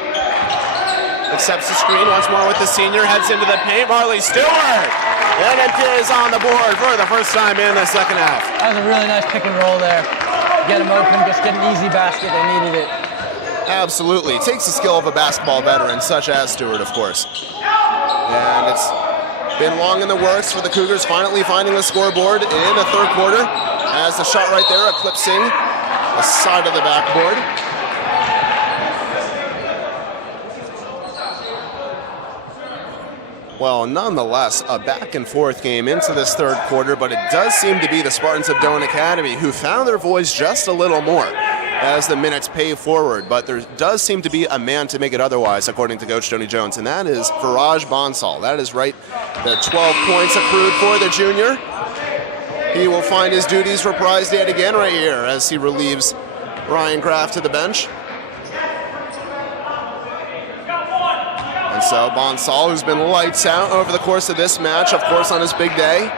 accepts the screen once more with the senior, heads into the paint. Marley Stewart! And it is on the board for the first time in the second half. That was a really nice pick and roll there. Get them open, just get an easy basket, they needed it. Absolutely. It takes the skill of a basketball veteran, such as Stewart, of course. And it's been long in the works for the Cougars finally finding the scoreboard in the third quarter, as the shot right there eclipsing the side of the backboard. Well, nonetheless, a back and forth game into this third quarter, but it does seem to be the Spartans of Doane Academy who found their voice just a little more as the minutes pay forward. But there does seem to be a man to make it otherwise, according to Coach Tony Jones, and that is Faraj Bonsall. That is right, the 12 points accrued for the junior. He will find his duties reprised yet again right here as he relieves Ryan Kraft to the bench. And so Bonsall, who's been lights out over the course of this match, of course on his big day.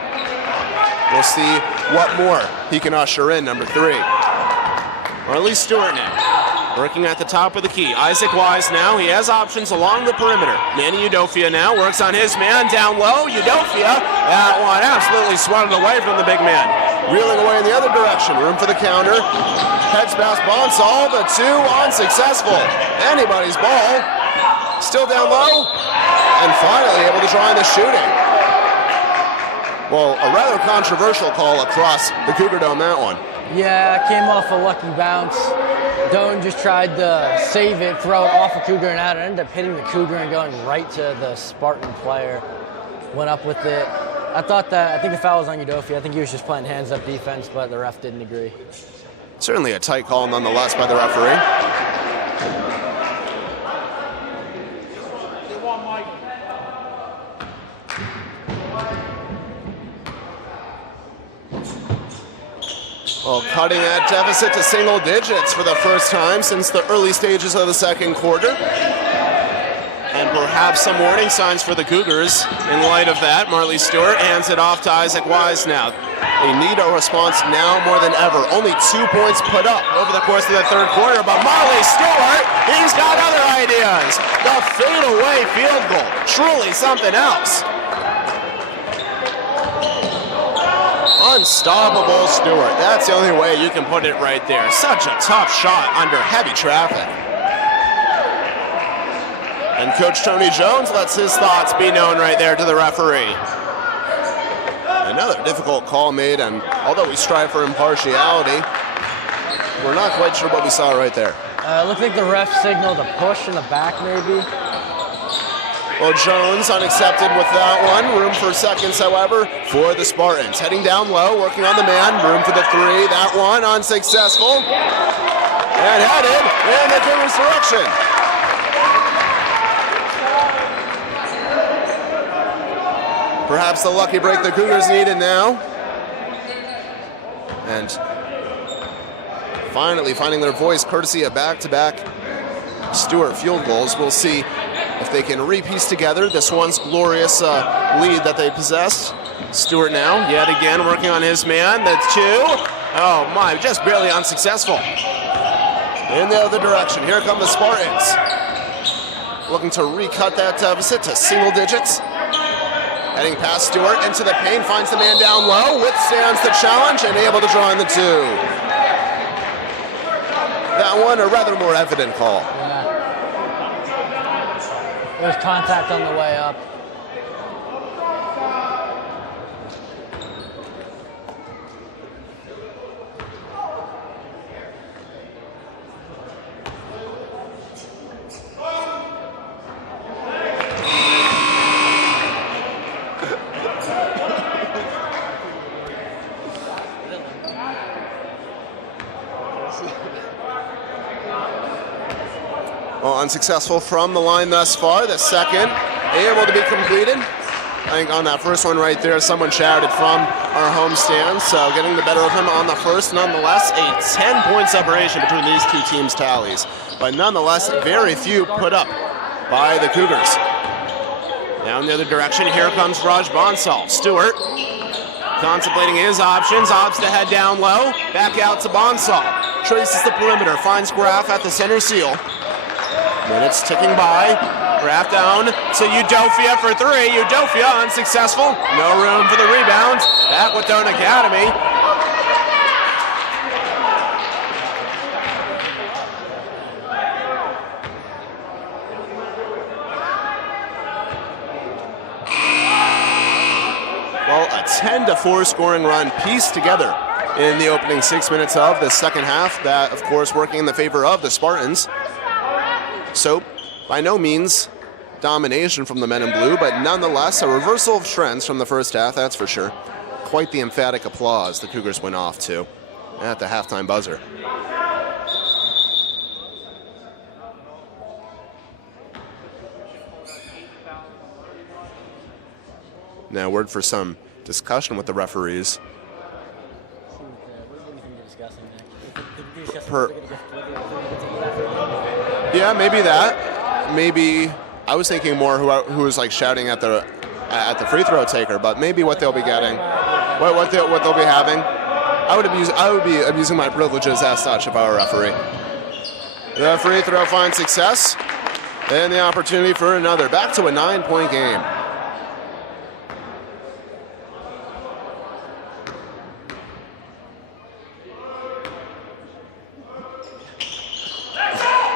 We'll see what more he can usher in, number 3. Marley Stewart now, working at the top of the key. Isaac Wise now, he has options along the perimeter. Manny Udofia now works on his man down low. Udofia, that one absolutely swatted away from the big man. Reeling away in the other direction, room for the counter. Heads past Bonsall, the 2 unsuccessful. Anybody's ball. Still down low, and finally able to draw in the shooting. Well, a rather controversial call across the Cougar Dome, that one. Yeah, it came off a lucky bounce. Doane just tried to save it, throw it off a Cougar and out. It ended up hitting the Cougar and going right to the Spartan player. Went up with it. I think the foul was on Udofia. I think he was just playing hands-up defense, but the ref didn't agree. Certainly a tight call nonetheless by the referee. Well, cutting that deficit to single digits for the first time since the early stages of the second quarter. And perhaps some warning signs for the Cougars in light of that. Marley Stewart hands it off to Isaac Wise now. They need a response now more than ever. Only 2 points put up over the course of the third quarter, but Marley Stewart, he's got other ideas. The fadeaway field goal, truly something else. Unstoppable Stewart. That's the only way you can put it right there. Such a tough shot under heavy traffic. And Coach Tony Jones lets his thoughts be known right there to the referee. Another difficult call made, and although we strive for impartiality, we're not quite sure what we saw right there. It looked like the ref signaled a push in the back, maybe. Well, Jones unaccepted with that one. Room for seconds, however, for the Spartans. Heading down low, working on the man. Room for the 3. That one unsuccessful. And headed in the Cougars' direction. Perhaps the lucky break the Cougars needed now. And finally finding their voice courtesy of back-to-back Stewart field goals. We'll see if they can repiece together this once glorious lead that they possessed. Stewart now, yet again, working on his man. That's 2. Oh my, just barely unsuccessful. In the other direction, here come the Spartans. Looking to recut that deficit to single digits. Heading past Stewart into the paint, finds the man down low, withstands the challenge, and able to draw in the 2. That one, a rather more evident call. There was contact on the way up. Well, unsuccessful from the line thus far. The second able to be completed. I think on that first one right there, someone shouted from our home stand, so getting the better of him on the first. Nonetheless, a 10-point separation between these two teams' tallies. But nonetheless, very few put up by the Cougars. Down the other direction, here comes Raj Bonsall. Stewart contemplating his options, opts to head down low, back out to Bonsall. Traces the perimeter, finds Graf at the center seal. Minutes ticking by. Graf down to Udofia for three. Udofia unsuccessful. No room for the rebound. Back with Doane Academy. Well, a 10-4 scoring run pieced together in the opening 6 minutes of the second half. That, of course, working in the favor of the Spartans. So, by no means domination from the men in blue, but nonetheless a reversal of trends from the first half, that's for sure. Quite the emphatic applause the Cougars went off to at the halftime buzzer. Now, word for some discussion with the referees. Yeah, maybe that. Maybe I was thinking more who was like shouting at the free throw taker, but maybe what they'll be getting, what they'll be having. I would be abusing my privileges as such if I were a referee. The free throw finds success, and the opportunity for another. Back to a 9-point game.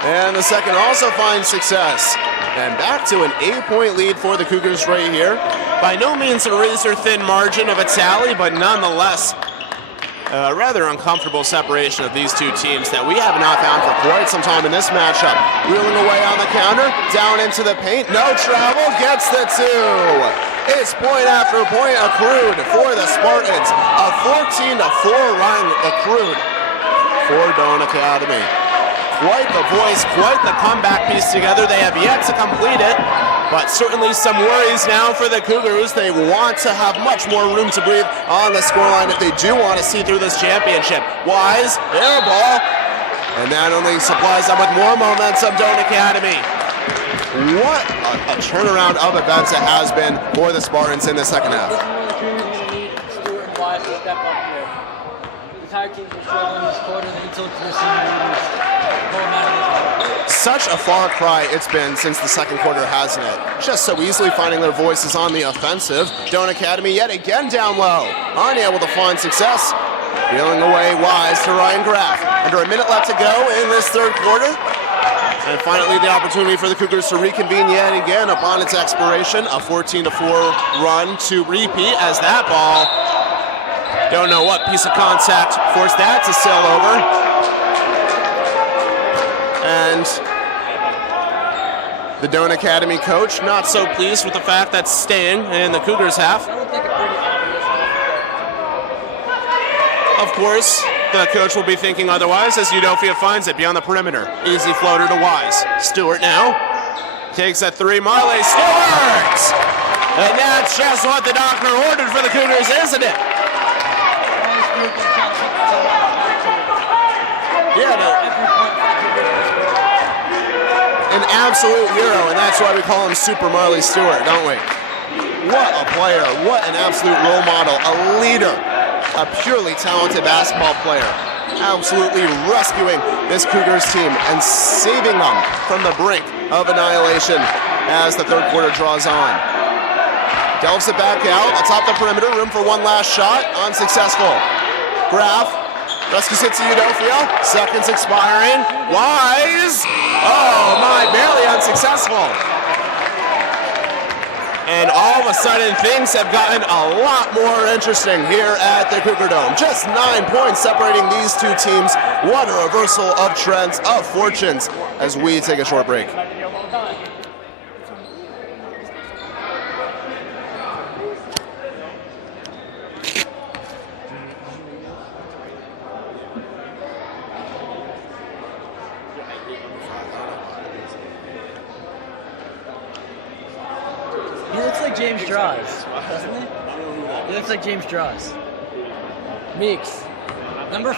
And the second also finds success. And back to an 8-point lead for the Cougars right here. By no means a razor-thin margin of a tally, but nonetheless, a rather uncomfortable separation of these two teams that we have not found for quite some time in this matchup. Wheeling away on the counter, down into the paint, no travel, gets the two. It's point after point accrued for the Spartans. A 14-4 run accrued for Doane Academy. Quite the voice, quite the comeback piece together. They have yet to complete it, but certainly some worries now for the Cougars. They want to have much more room to breathe on the scoreline if they do want to see through this championship. Wise, air ball, and that only supplies them with more momentum, Doane Academy. What a turnaround of events it has been for the Spartans in the second half. Stewart and Wise will step up here. The entire team will struggle in this quarter. They need to look to their senior leaders. Such a far cry it's been since the second quarter, hasn't it? Just so easily finding their voices on the offensive. Doane Academy yet again down low, unable to find success. Reeling away Wise to Ryan Graf. Under a minute left to go in this third quarter. And finally the opportunity for the Cougars to reconvene yet again upon its expiration. A 14-4 run to repeat as that ball, don't know what piece of contact forced that to sail over. And the Doane Academy coach not so pleased with the fact that's staying in the Cougars half. Of course, the coach will be thinking otherwise as Udofia finds it beyond the perimeter. Easy floater to Wise. Stewart now takes a three. Marley Stewart! And that's just what the doctor ordered for the Cougars, isn't it? Yeah, an absolute hero, and that's why we call him Super Marley Stewart, don't we? What a player, what an absolute role model, a leader, a purely talented basketball player, absolutely rescuing this Cougars team and saving them from the brink of annihilation as the third quarter draws on. Delves it back out, atop the perimeter, room for one last shot, unsuccessful. Graf rescues it to Udofia, seconds expiring, Wise, oh my, barely unsuccessful. And all of a sudden, things have gotten a lot more interesting here at the Cougar Dome. Just 9 points separating these two teams. What a reversal of trends, of fortunes, as we take a short break. like James Draws, doesn't he? He looks like James Draws. Meeks. Number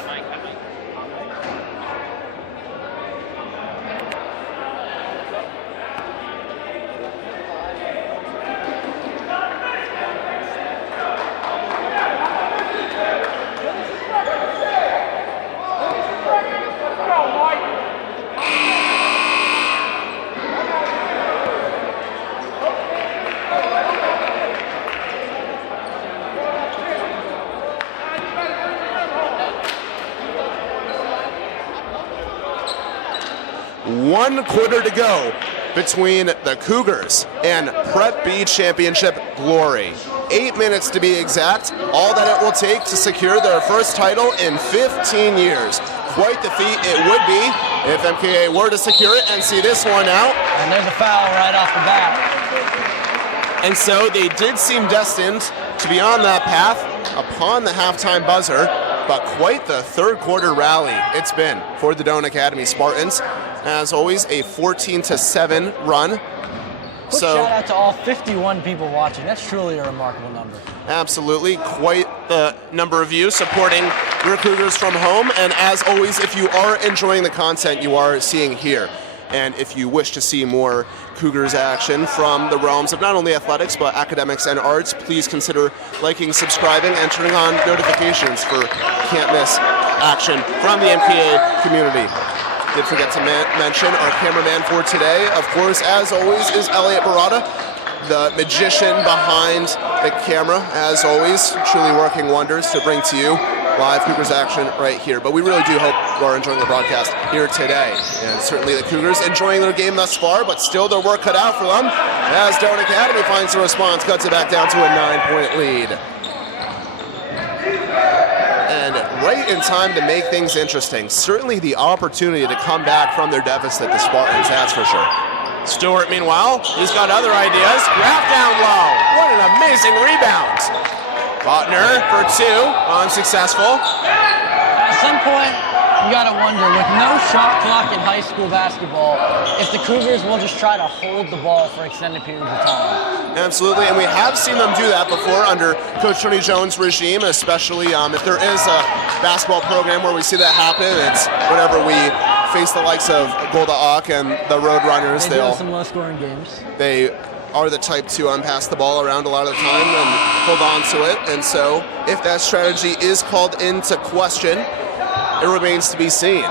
1 quarter to go between the Cougars and Prep B Championship glory. 8 minutes to be exact, all that it will take to secure their first title in 15 years. Quite the feat it would be if MKA were to secure it and see this one out. And there's a foul right off the bat. And so they did seem destined to be on that path upon the halftime buzzer, but quite the third quarter rally it's been for the Doane Academy Spartans. As always, a 14-7 run. Quick shout out to all 51 people watching. That's truly a remarkable number. Absolutely, quite the number of you supporting your Cougars from home. And as always, if you are enjoying the content you are seeing here, and if you wish to see more Cougars action from the realms of not only athletics but academics and arts, please consider liking, subscribing, and turning on notifications for can't miss action from the MKA community. Did forget to mention our cameraman for today, of course, as always, is Elliot Barada, the magician behind the camera, as always, truly working wonders to bring to you live Cougars action right here. But we really do hope you are enjoying the broadcast here today. And certainly the Cougars enjoying their game thus far, but still their work cut out for them as Doane Academy finds the response, cuts it back down to a 9-point lead. And right in time to make things interesting. Certainly the opportunity to come back from their deficit, the Spartans, that's for sure. Stewart, meanwhile, he's got other ideas. Grab down low. What an amazing rebound. Botner for 2, unsuccessful. At some point, you gotta wonder, with no shot clock in high school basketball, if the Cougars will just try to hold the ball for extended periods of time. Absolutely, and we have seen them do that before under Coach Tony Jones' regime, especially if there is a basketball program where we see that happen. It's whenever we face the likes of Golda Ock and the Roadrunners. They do some low-scoring games. They are the type to pass the ball around a lot of the time and hold on to it. And so if that strategy is called into question, it remains to be seen.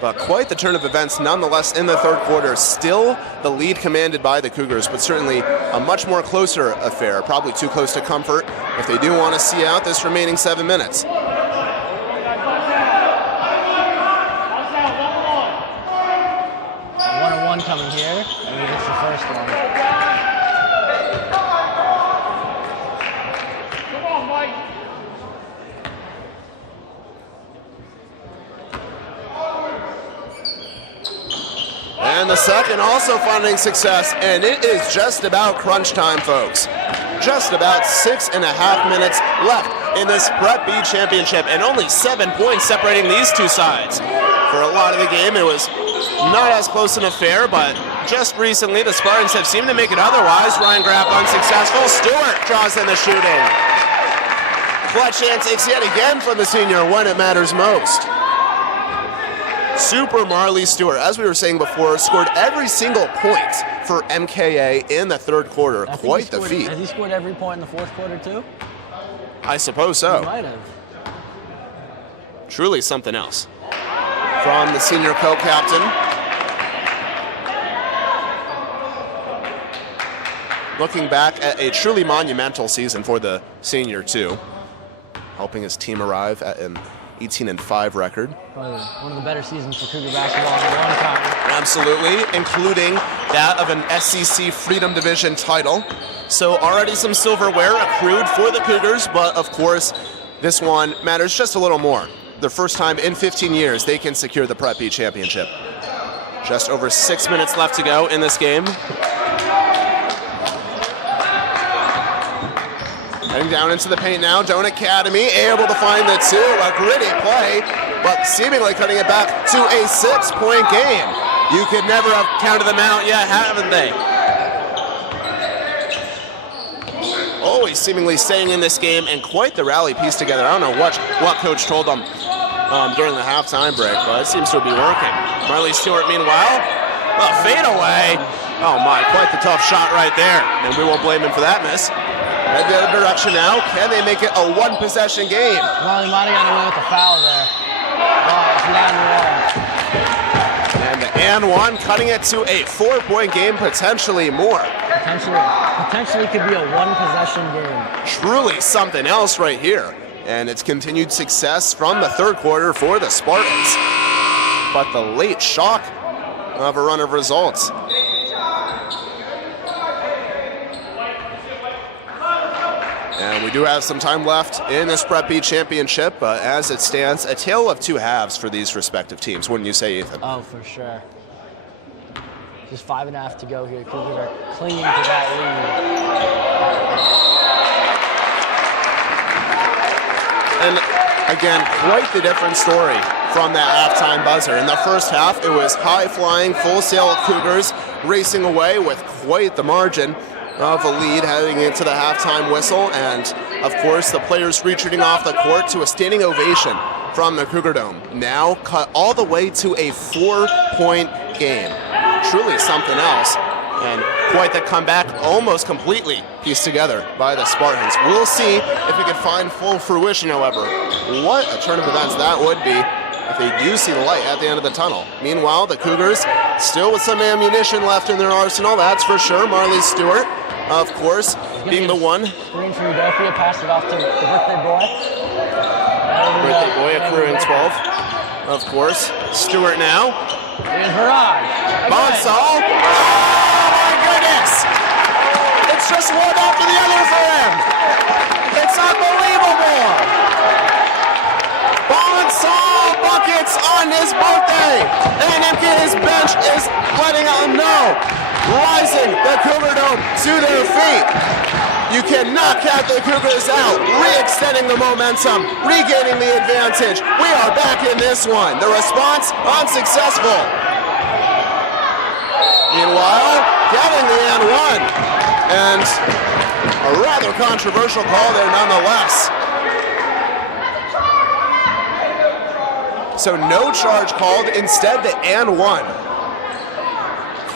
But quite the turn of events nonetheless in the third quarter. Still the lead commanded by the Cougars, but certainly a much more closer affair. Probably too close to comfort if they do want to see out this remaining 7 minutes. 1-on-1 coming here, and he gets the first one. Come on, Mike. And the second also finding success, and it is just about crunch time, folks. Just about 6.5 minutes left in this Prep B Championship, and only 7 points separating these two sides. For a lot of the game, it was not as close an affair, but just recently the Spartans have seemed to make it otherwise. Ryan Graff unsuccessful. Stewart draws in the shooting. Clutch antics yet again from the senior when it matters most. Super Marley Stewart, as we were saying before, scored every single point for MKA in the third quarter. Quite the feat. Has he scored every point in the fourth quarter too? I suppose so. He might have. Truly something else. From the senior co-captain. Looking back at a truly monumental season for the senior too. Helping his team arrive at an 18-5 record. Probably one of the better seasons for Cougar basketball in a long time. Absolutely, including that of an SEC Freedom Division title. So already some silverware accrued for the Cougars, but of course, this one matters just a little more. The first time in 15 years they can secure the Prep B Championship. Just over 6 minutes left to go in this game. Heading down into the paint now, Doane Academy able to find the 2, a gritty play, but seemingly cutting it back to a 6-point game. You could never have counted them out yet, haven't they? Always seemingly staying in this game, and quite the rally piece together. I don't know what coach told them during the halftime break, but it seems to be working. Marley Stewart, meanwhile, a fade away. Oh my, quite the tough shot right there, and we won't blame him for that miss. Head the other direction now. Can they make it a one-possession game? Well, he might have gotten away with the foul there. And the and one, cutting it to a 4-point game, potentially more. Potentially could be a one-possession game. Truly something else right here. And it's continued success from the third quarter for the Spartans. But the late shock of a run of results. And we do have some time left in this Prep B championship, but as it stands, a tale of two halves for these respective teams, wouldn't you say, Ethan? Oh, for sure. Just 5.5 to go here. Cougars are clinging to that lead. And again, quite the different story from that halftime buzzer. In the first half, it was high-flying, full-sail Cougars racing away with quite the margin of a lead heading into the halftime whistle, and of course the players retreating off the court to a standing ovation from the Cougar Dome. Now cut all the way to a 4-point game. Truly something else, and quite the comeback, almost completely pieced together by the Spartans. We'll see if it can find full fruition, however. What a turn of events that would be if they do see the light at the end of the tunnel. Meanwhile, the Cougars still with some ammunition left in their arsenal, that's for sure. Marley Stewart, of course, being the one. Screen from Udofia, pass it off to the birthday boy. Birthday boy accruing 12, of course. Stewart now. Here's Barrage. Bonsall. Oh my goodness! It's just one after the other for him. It's unbelievable. Bonsall buckets on his birthday, and MKA's bench is letting him know. Rising the Cougar Dome to their feet. You cannot count the Cougars out. Re-extending the momentum, regaining the advantage. We are back in this one. The response, unsuccessful. Meanwhile, getting the and one. And a rather controversial call there nonetheless. So no charge called, instead the and one.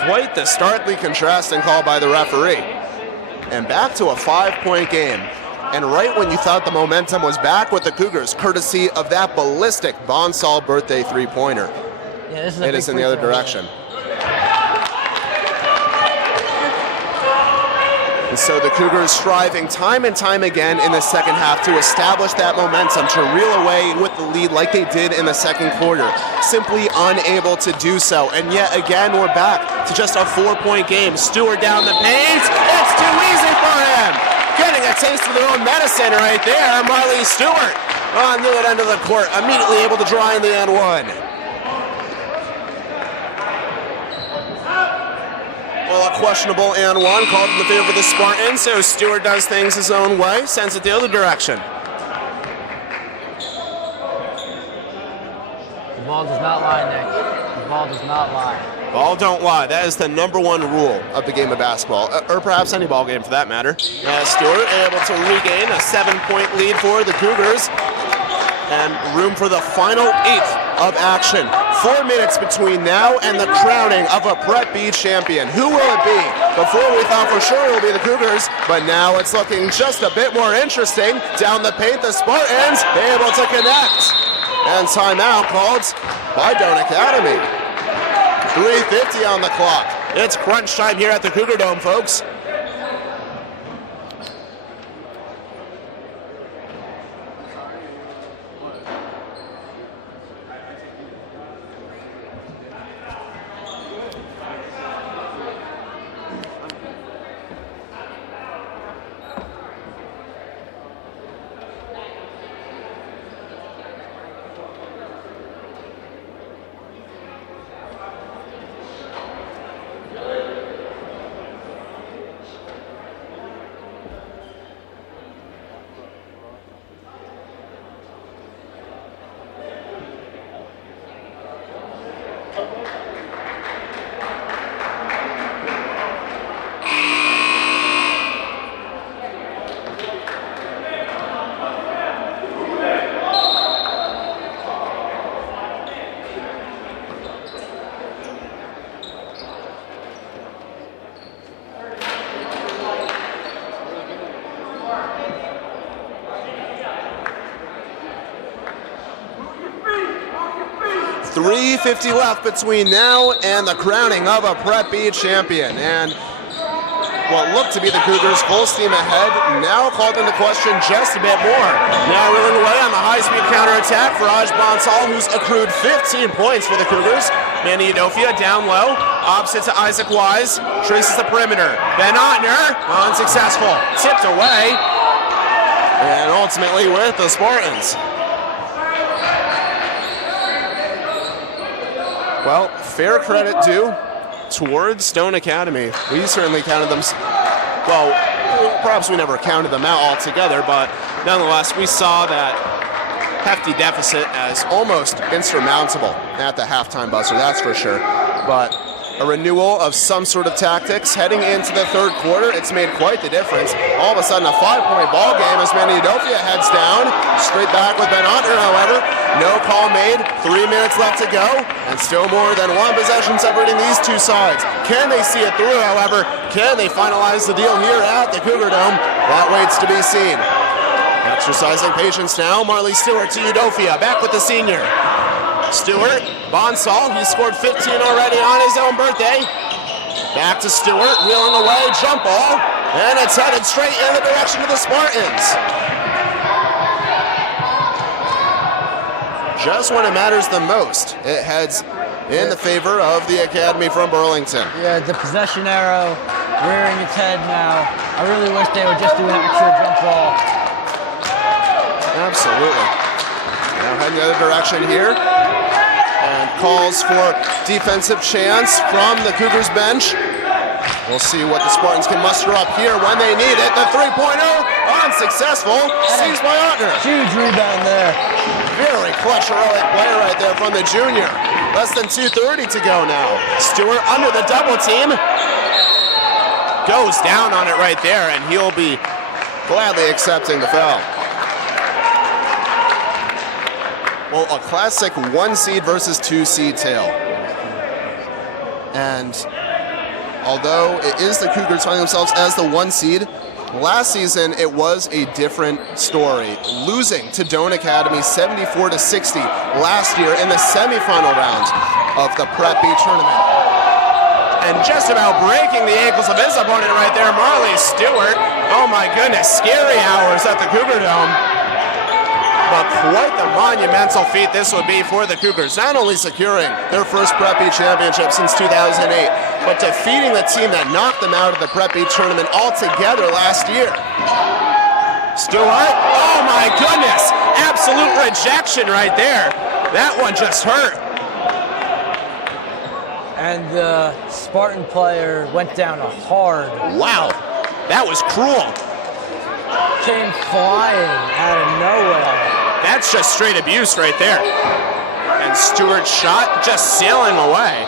Quite the starkly contrasting call by the referee. And back to a 5-point game. And right when you thought the momentum was back with the Cougars, courtesy of that ballistic Bonsall birthday three-pointer. Yeah, this is it is in the other direction. And so the Cougars striving time and time again in the second half to establish that momentum, to reel away with the lead like they did in the second quarter. Simply unable to do so. And yet again, we're back to just a 4-point game. Stewart down the paint. It's too easy for him. Getting a taste of their own medicine right there. Marley Stewart on the other end of the court, immediately able to draw in the and one. Well, a questionable and one called in the favor of the Spartans, so Stewart does things his own way, sends it the other direction. The ball does not lie, Nick. The ball does not lie. Ball don't lie. That is the #1 rule of the game of basketball, or perhaps any ball game for that matter. Stewart able to regain a 7-point lead for the Cougars, and room for the final 8th of action. 4 minutes between now and the crowning of a Prep B champion. Who will it be? Before we thought for sure it will be the Cougars, but now it's looking just a bit more interesting. Down the paint, the Spartans able to connect. And timeout called by Doane Academy. 3:50 on the clock. It's crunch time here at the Cougar Dome, folks. 3:50 left between now and the crowning of a Prep B champion. And what looked to be the Cougars full steam ahead, now called into question just a bit more. Now reeling away on the high-speed counterattack for Bonsall, who's accrued 15 points for the Cougars. Manny Udofia down low, opposite to Isaac Wise, traces the perimeter. Ben Ottner, unsuccessful, tipped away, and ultimately with the Spartans. Well, fair credit due towards Doane Academy. We certainly counted them, well, perhaps we never counted them out altogether, but nonetheless, we saw that hefty deficit as almost insurmountable at the halftime buzzer, that's for sure. But a renewal of some sort of tactics heading into the third quarter, it's made quite the difference. All of a sudden, a 5-point ball game as Manny Udofia heads down. Straight back with Ben Ottner, however. No call made, 3 minutes left to go, and still more than one possession separating these two sides. Can they see it through, however? Can they finalize the deal here at the Cougar Dome? That waits to be seen. Exercising patience now, Marley Stewart to Udofia, back with the senior. Stewart, Bonsall, he scored 15 already on his own birthday. Back to Stewart, wheeling away, jump ball, and it's headed straight in the direction of the Spartans. Just when it matters the most, it heads in the favor of the Academy from Burlington. Yeah, the possession arrow rearing its head now. I really wish they would just do an extra jump ball. Absolutely. Now heading the other direction here. And calls for defensive chance from the Cougars bench. We'll see what the Spartans can muster up here when they need it. The three-pointer, unsuccessful, seized by Ottner. Huge rebound there. Very clutch heroic play right there from the junior. Less than 2:30 to go now. Stewart under the double team. Goes down on it right there, and he'll be gladly accepting the foul. Well, a classic 1-seed versus 2-seed tale. And although it is the Cougars finding themselves as the 1-seed, last season it was a different story. Losing to Doane Academy 74-60 last year in the semifinal round of the Prep B tournament. And just about breaking the ankles of his opponent right there, Marley Stewart. Oh my goodness, scary hours at the Cougar Dome. But quite the monumental feat this would be for the Cougars, not only securing their first Prep B championship since 2008, but defeating the team that knocked them out of the Prep B tournament altogether last year. Stewart, oh my goodness, absolute rejection right there. That one just hurt. And the Spartan player went down hard. Wow, that was cruel. Came flying out of nowhere. That's just straight abuse right there. And Stewart's shot just sailing away.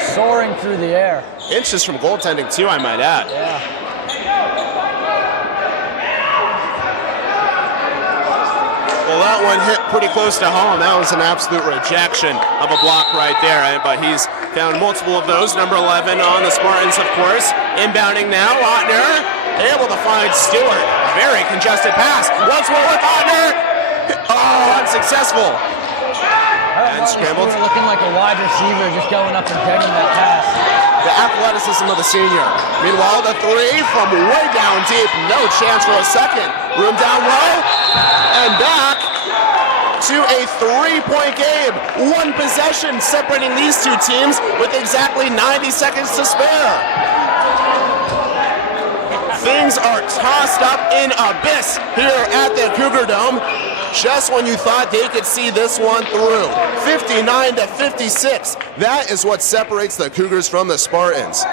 Soaring through the air. Inches from goaltending too, I might add. Yeah. Well, that one hit pretty close to home. That was an absolute rejection of a block right there. But he's found multiple of those. Number 11 on the Spartans, of course. Inbounding now, Ottner able to find Stewart. Very congested pass. Once more with Ottner. Oh, unsuccessful. And scrambled. Stewart looking like a wide receiver, just going up and getting that pass. The athleticism of the senior. Meanwhile, the three from way down deep. No chance for a second. Room down low. And back to a 3-point game. One possession separating these two teams with exactly 90 seconds to spare. Things are tossed up in abyss here at the Cougar Dome. Just when you thought they could see this one through. 59-56. That is what separates the Cougars from the Spartans.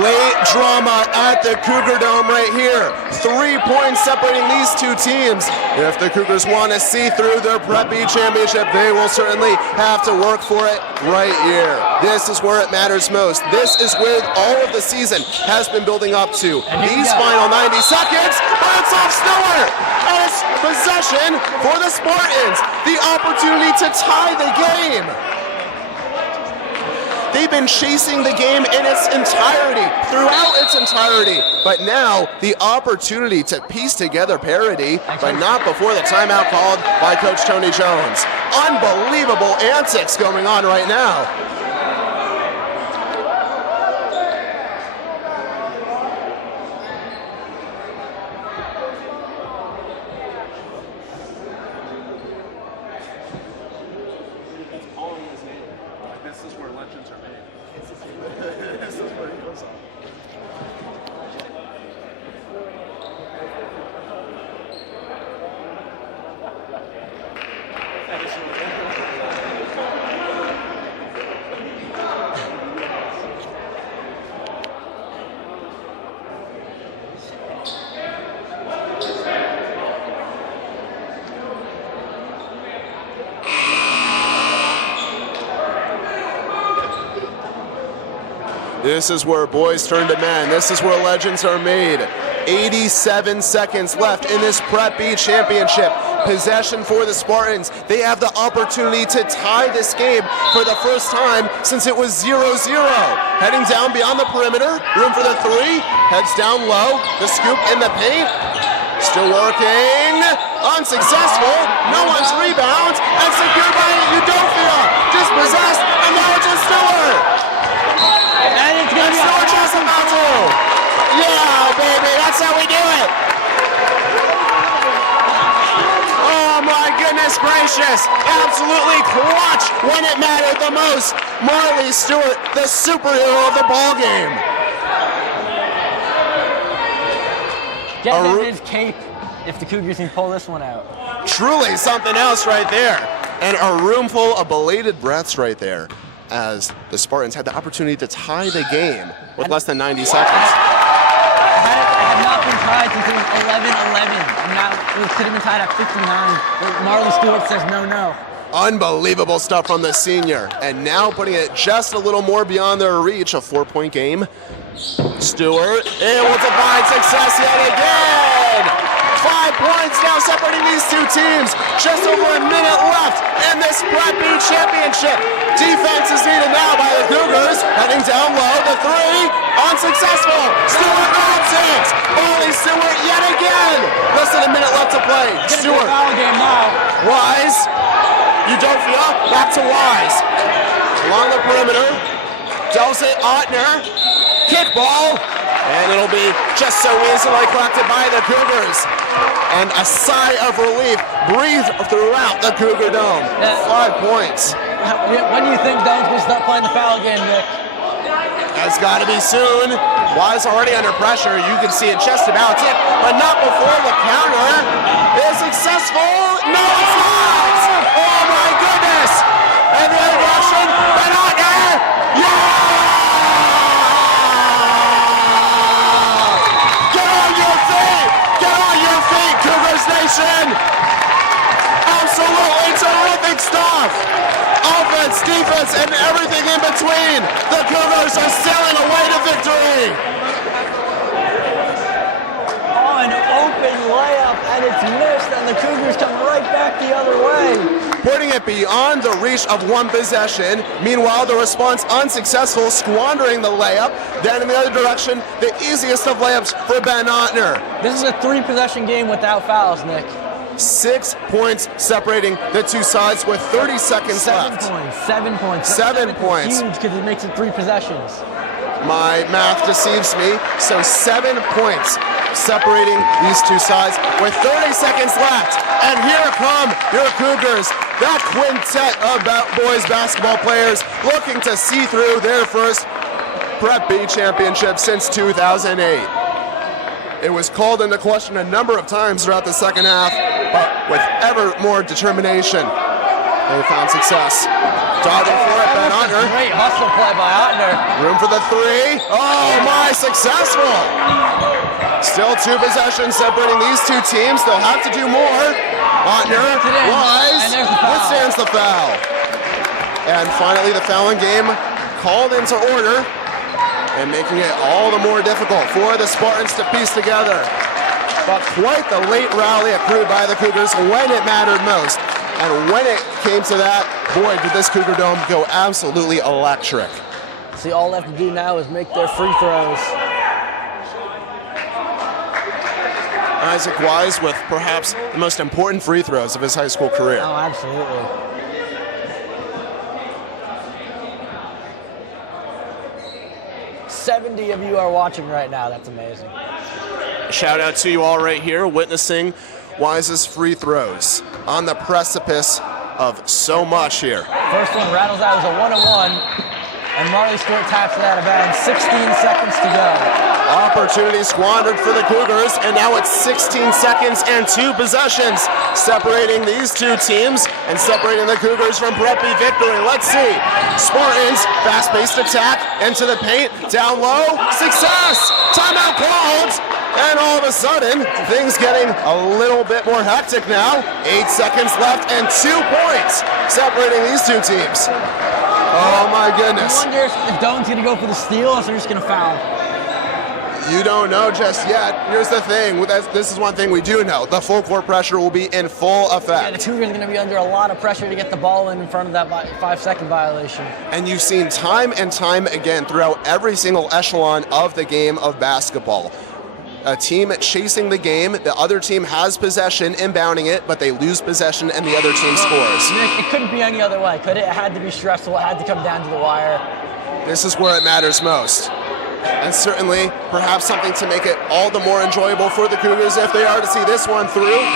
Late drama at the Cougar Dome right here. 3 points separating these two teams. If the Cougars want to see through their Prep B championship, they will certainly have to work for it right here. This is where it matters most. This is where all of the season has been building up to. These final 90 seconds, bounce off Stewart. And it's possession for the Spartans. The opportunity to tie the game. They've been chasing the game in its entirety, throughout its entirety. But now, the opportunity to piece together parity, but not before the timeout called by Coach Tony Jones. Unbelievable antics going on right now. This is where boys turn to men. This is where legends are made. 87 seconds left in this Prep B championship. Possession for the Spartans. They have the opportunity to tie this game for the first time since it was 0-0. Heading down beyond the perimeter. Room for the three. Heads down low. The scoop in the paint. Still working. Unsuccessful. No one's rebound. And secured by Udofia. Dispossessed. And now it's a Stewart. And it's going to be Stewart just about to. Yeah, baby. That's how we do it. Oh, my goodness gracious. Absolutely clutch when it mattered the most. Marley Stewart, the superhero of the ball game. Get him his cape if the Cougars can pull this one out. Truly something else right there. And a room full of belated breaths right there as the Spartans had the opportunity to tie the game with less than 90 seconds. It had not been tied since it was 11-11. And now it could have been tied at 59. But Marley Stewart says no. Unbelievable stuff from the senior. And now putting it just a little more beyond their reach, a 4-point game. Stewart able to find success yet again. 5 points now separating these two teams. Just over a minute left in this Prep B championship. Defense is needed now by the Cougars. Heading down low, the three, unsuccessful. Stewart grabs it. Marley Stewart yet again. Less than a minute left to play. Stewart. Foul game now. Wise. Udofia, back to Wise. Along the perimeter. Delves it, Ottner. Kickball. And it'll be just so easily collected by the Cougars. And a sigh of relief breathed throughout the Cougar Dome. 5 points. When do you think Dome's going to start playing the foul game, Nick? That's got to be soon. Wise already under pressure. You can see it just about it, but not before the counter is successful. No, it's not. Oh my goodness. And the other direction, but not there. Yeah! Get on your feet. Get on your feet, Cougars Nation. Absolutely terrific stuff. Offense, defense, and everything in between. The Cougars are sailing away to victory. Oh, an open layup, and it's missed, and the Cougars come right back the other way. Putting it beyond the reach of one possession. Meanwhile, the response unsuccessful, squandering the layup. Then in the other direction, the easiest of layups for Ben Ottner. This is a 3-possession game without fouls, Nick. 6 points separating the two sides with 30 seconds left. 7 points. 7 points. Huge because it makes it 3 possessions. My math deceives me. So 7 points separating these two sides with 30 seconds left. And here come your Cougars, that quintet of boys basketball players looking to see through their first Prep B championship since 2008. It was called into question a number of times throughout the second half, but with ever more determination, they found success. Diving for it, Ben Otner. Great hustle play by Otner. Room for the three. Oh my, successful. Still 2 possessions separating these 2 teams. They'll have to do more. Otner, Wise, withstands the foul. And finally the fouling game called into order and making it all the more difficult for the Spartans to piece together. But quite the late rally accrued by the Cougars when it mattered most. And when it came to that, boy, did this Cougar Dome go absolutely electric. See, all they have to do now is make their free throws. Isaac Wise with perhaps the most important free throws of his high school career. Oh, absolutely. "70 of you are watching right now. That's amazing." Shout out to you all right here, witnessing Wise's free throws on the precipice of so much here. First one rattles out as a 1-on-1, and Marley Stewart taps it out of bounds. 16 seconds to go. Opportunity squandered for the Cougars, and now it's 16 seconds and 2 possessions separating these 2 teams and separating the Cougars from Prep B victory. Let's see. Spartans, fast-paced attack, into the paint, down low, success! Timeout called! And all of a sudden, things getting a little bit more hectic now. 8 seconds left and 2 points separating these 2 teams. Oh my goodness. I wonder if Doane's going to go for the steal or if they're just going to foul. You don't know just yet. Here's the thing. This is one thing we do know. The full court pressure will be in full effect. Yeah, the Cougars are going to be under a lot of pressure to get the ball in front of that 5-second violation. And you've seen time and time again throughout every single echelon of the game of basketball. A team chasing the game, the other team has possession, inbounding it, but they lose possession and the other team scores. Nick, it couldn't be any other way, could it? It had to be stressful. It had to come down to the wire. This is where it matters most. And certainly, perhaps something to make it all the more enjoyable for the Cougars if they are to see this one through.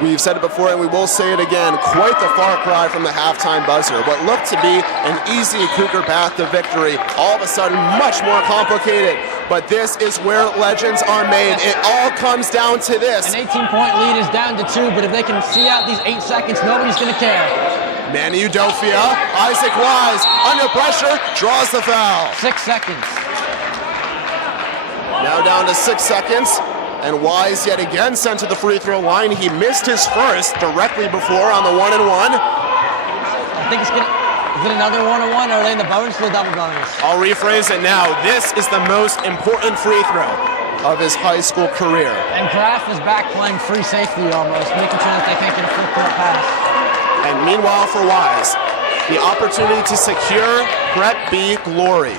We've said it before and we will say it again, quite the far cry from the halftime buzzer. What looked to be an easy Cougar path to victory, all of a sudden much more complicated. But this is where legends are made. It all comes down to this. An 18-point lead is down to 2, but if they can see out these 8 seconds, nobody's going to care. Manny Udofia, Isaac Wise, under pressure, draws the foul. 6 seconds. Now down to 6 seconds, and Wise yet again sent to the free throw line. He missed his first directly before on the 1-and-1. I think it's going to... Is it another 1-on-1 or are they in the bonus or the double bonus? I'll rephrase it now. This is the most important free throw of his high school career. And Graff is back playing free safety almost, making sure that they can't get a full court pass. And meanwhile for Wise, the opportunity to secure Prep B glory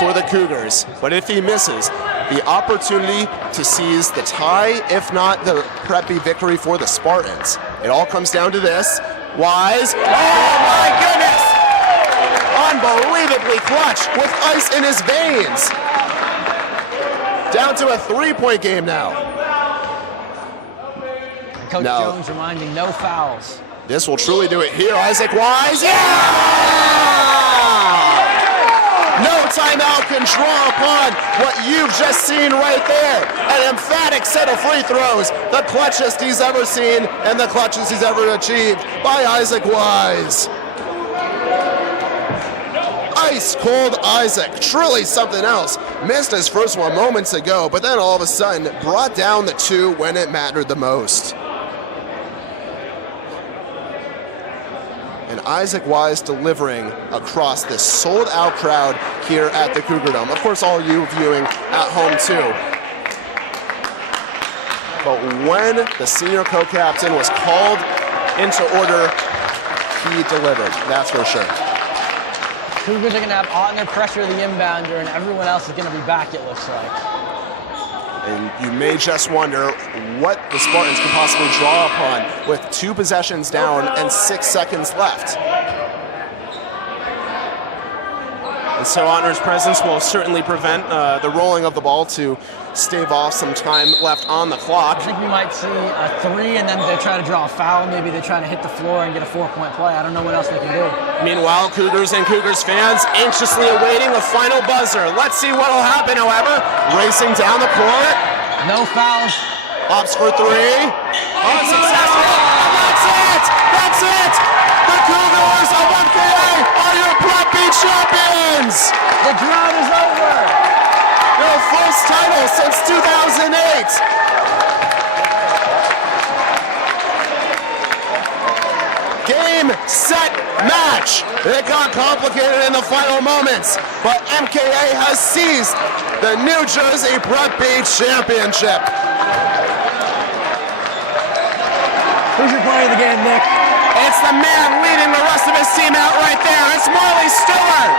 for the Cougars. But if he misses, the opportunity to seize the tie, if not the Prep B victory for the Spartans. It all comes down to this. Wise, oh my goodness! Unbelievably clutch with ice in his veins. Down to a 3-point game now. Coach Jones reminding no fouls. This will truly do it here. Isaac Wise, yeah! No timeout can draw upon what you've just seen right there. An emphatic set of free throws, the clutchest he's ever seen and the clutchest he's ever achieved by Isaac Wise. Ice cold Isaac, truly something else. Missed his first one moments ago, but then all of a sudden brought down the 2 when it mattered the most. And Isaac Wise delivering across this sold-out crowd here at the Cougar Dome. Of course, all you viewing at home too. But when the senior co-captain was called into order, he delivered, that's for sure. Cougars are going to have Otner pressure the inbounder, and everyone else is going to be back, it looks like. And you may just wonder what the Spartans can possibly draw upon with 2 possessions down and 6 seconds left. And so Otner's presence will certainly prevent the rolling of the ball to stave off some time left on the clock. I think we might see a 3 and then they try to draw a foul. Maybe they're trying to hit the floor and get a 4-point play. I don't know what else they can do. Meanwhile, Cougars and Cougars fans anxiously awaiting the final buzzer. Let's see what will happen, however. Racing down the court. No fouls. Pops for 3. Unsuccessful. And that's it! That's it! The Cougars have won champions! The drought is over! Their first title since 2008! Game, set, match. It got complicated in the final moments, but MKA has seized the New Jersey Prep B Championship. Who's your player of the game, Nick? It's the man leading the rest of his team out right there. It's Marley Stewart.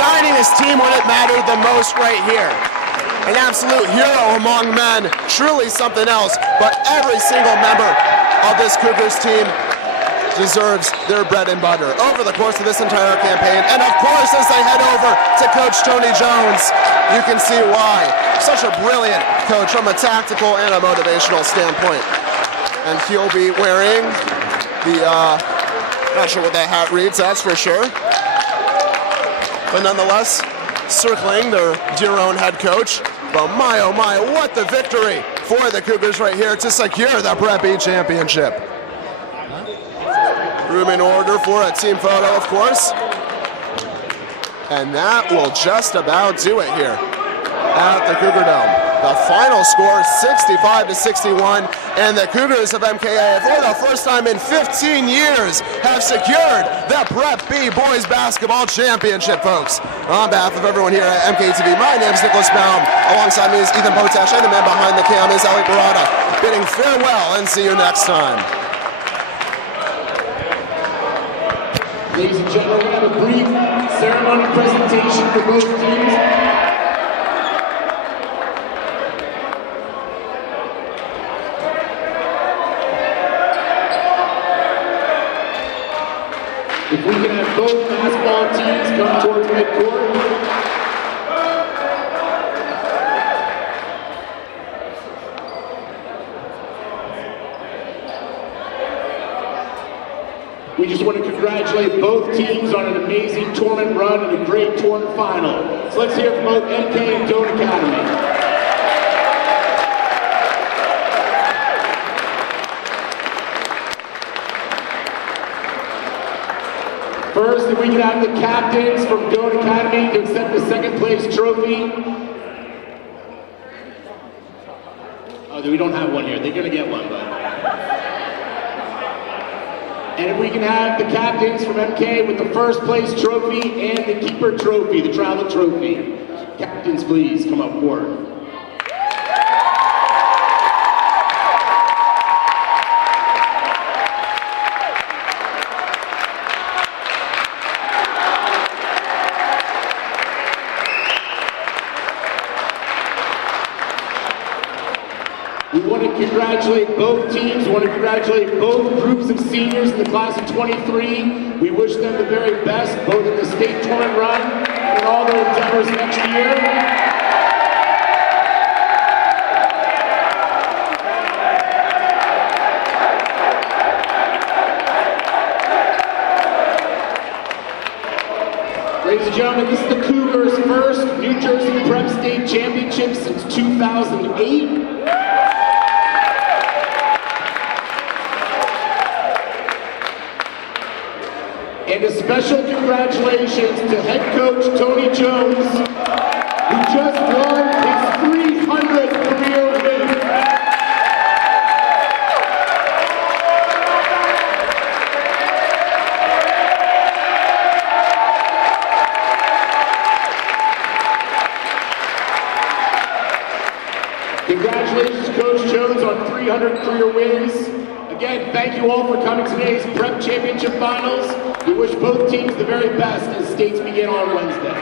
Guiding his team when it mattered the most right here. An absolute hero among men, truly something else, but every single member of this Cougars team deserves their bread and butter over the course of this entire campaign. And of course, as they head over to Coach Tony Jones, you can see why. Such a brilliant coach from a tactical and a motivational standpoint. And he'll be wearing the, not sure what that hat reads, that's for sure. But nonetheless, circling their dear own head coach. But my, oh my, what the victory for the Cougars right here to secure the Prep B Championship. Room in order for a team photo, of course. And that will just about do it here at the Cougar Dome. The final score, 65-61, and the Cougars of MKA, for the first time in 15 years, have secured the Prep B Boys Basketball Championship, folks. On behalf of everyone here at MKA TV, my name is Nicholas Baum. Alongside me is Ethan Potash, and the man behind the cam is Ali Barada. Bidding farewell and see you next time. Ladies and gentlemen, we have a brief ceremony presentation for both teams. If we can have both basketball teams come towards midcourt. We just want to congratulate both teams on an amazing tournament run and a great tournament final. So let's hear from both MKA and Doane Academy. First, if we can have the captains from Doane Academy to accept the second place trophy. Oh, we don't have one here. They're going to get one, but. And if we can have the captains from MK with the first place trophy and the keeper trophy, the travel trophy. Captains, please come up forward. We want to congratulate both teams. We want to congratulate both groups of seniors in the class of 23. We wish them the very best, both in the state tournament run and in all their endeavors next year. Ladies and gentlemen, this is the Cougars' first New Jersey Prep State Championship since 2008. And a special congratulations to head coach Tony Jones, who just won his 300th career win. Congratulations, Coach Jones, on 300 career wins. Again, thank you all for coming to today's Prep Championship Finals. We wish both teams the very best as states begin on Wednesday.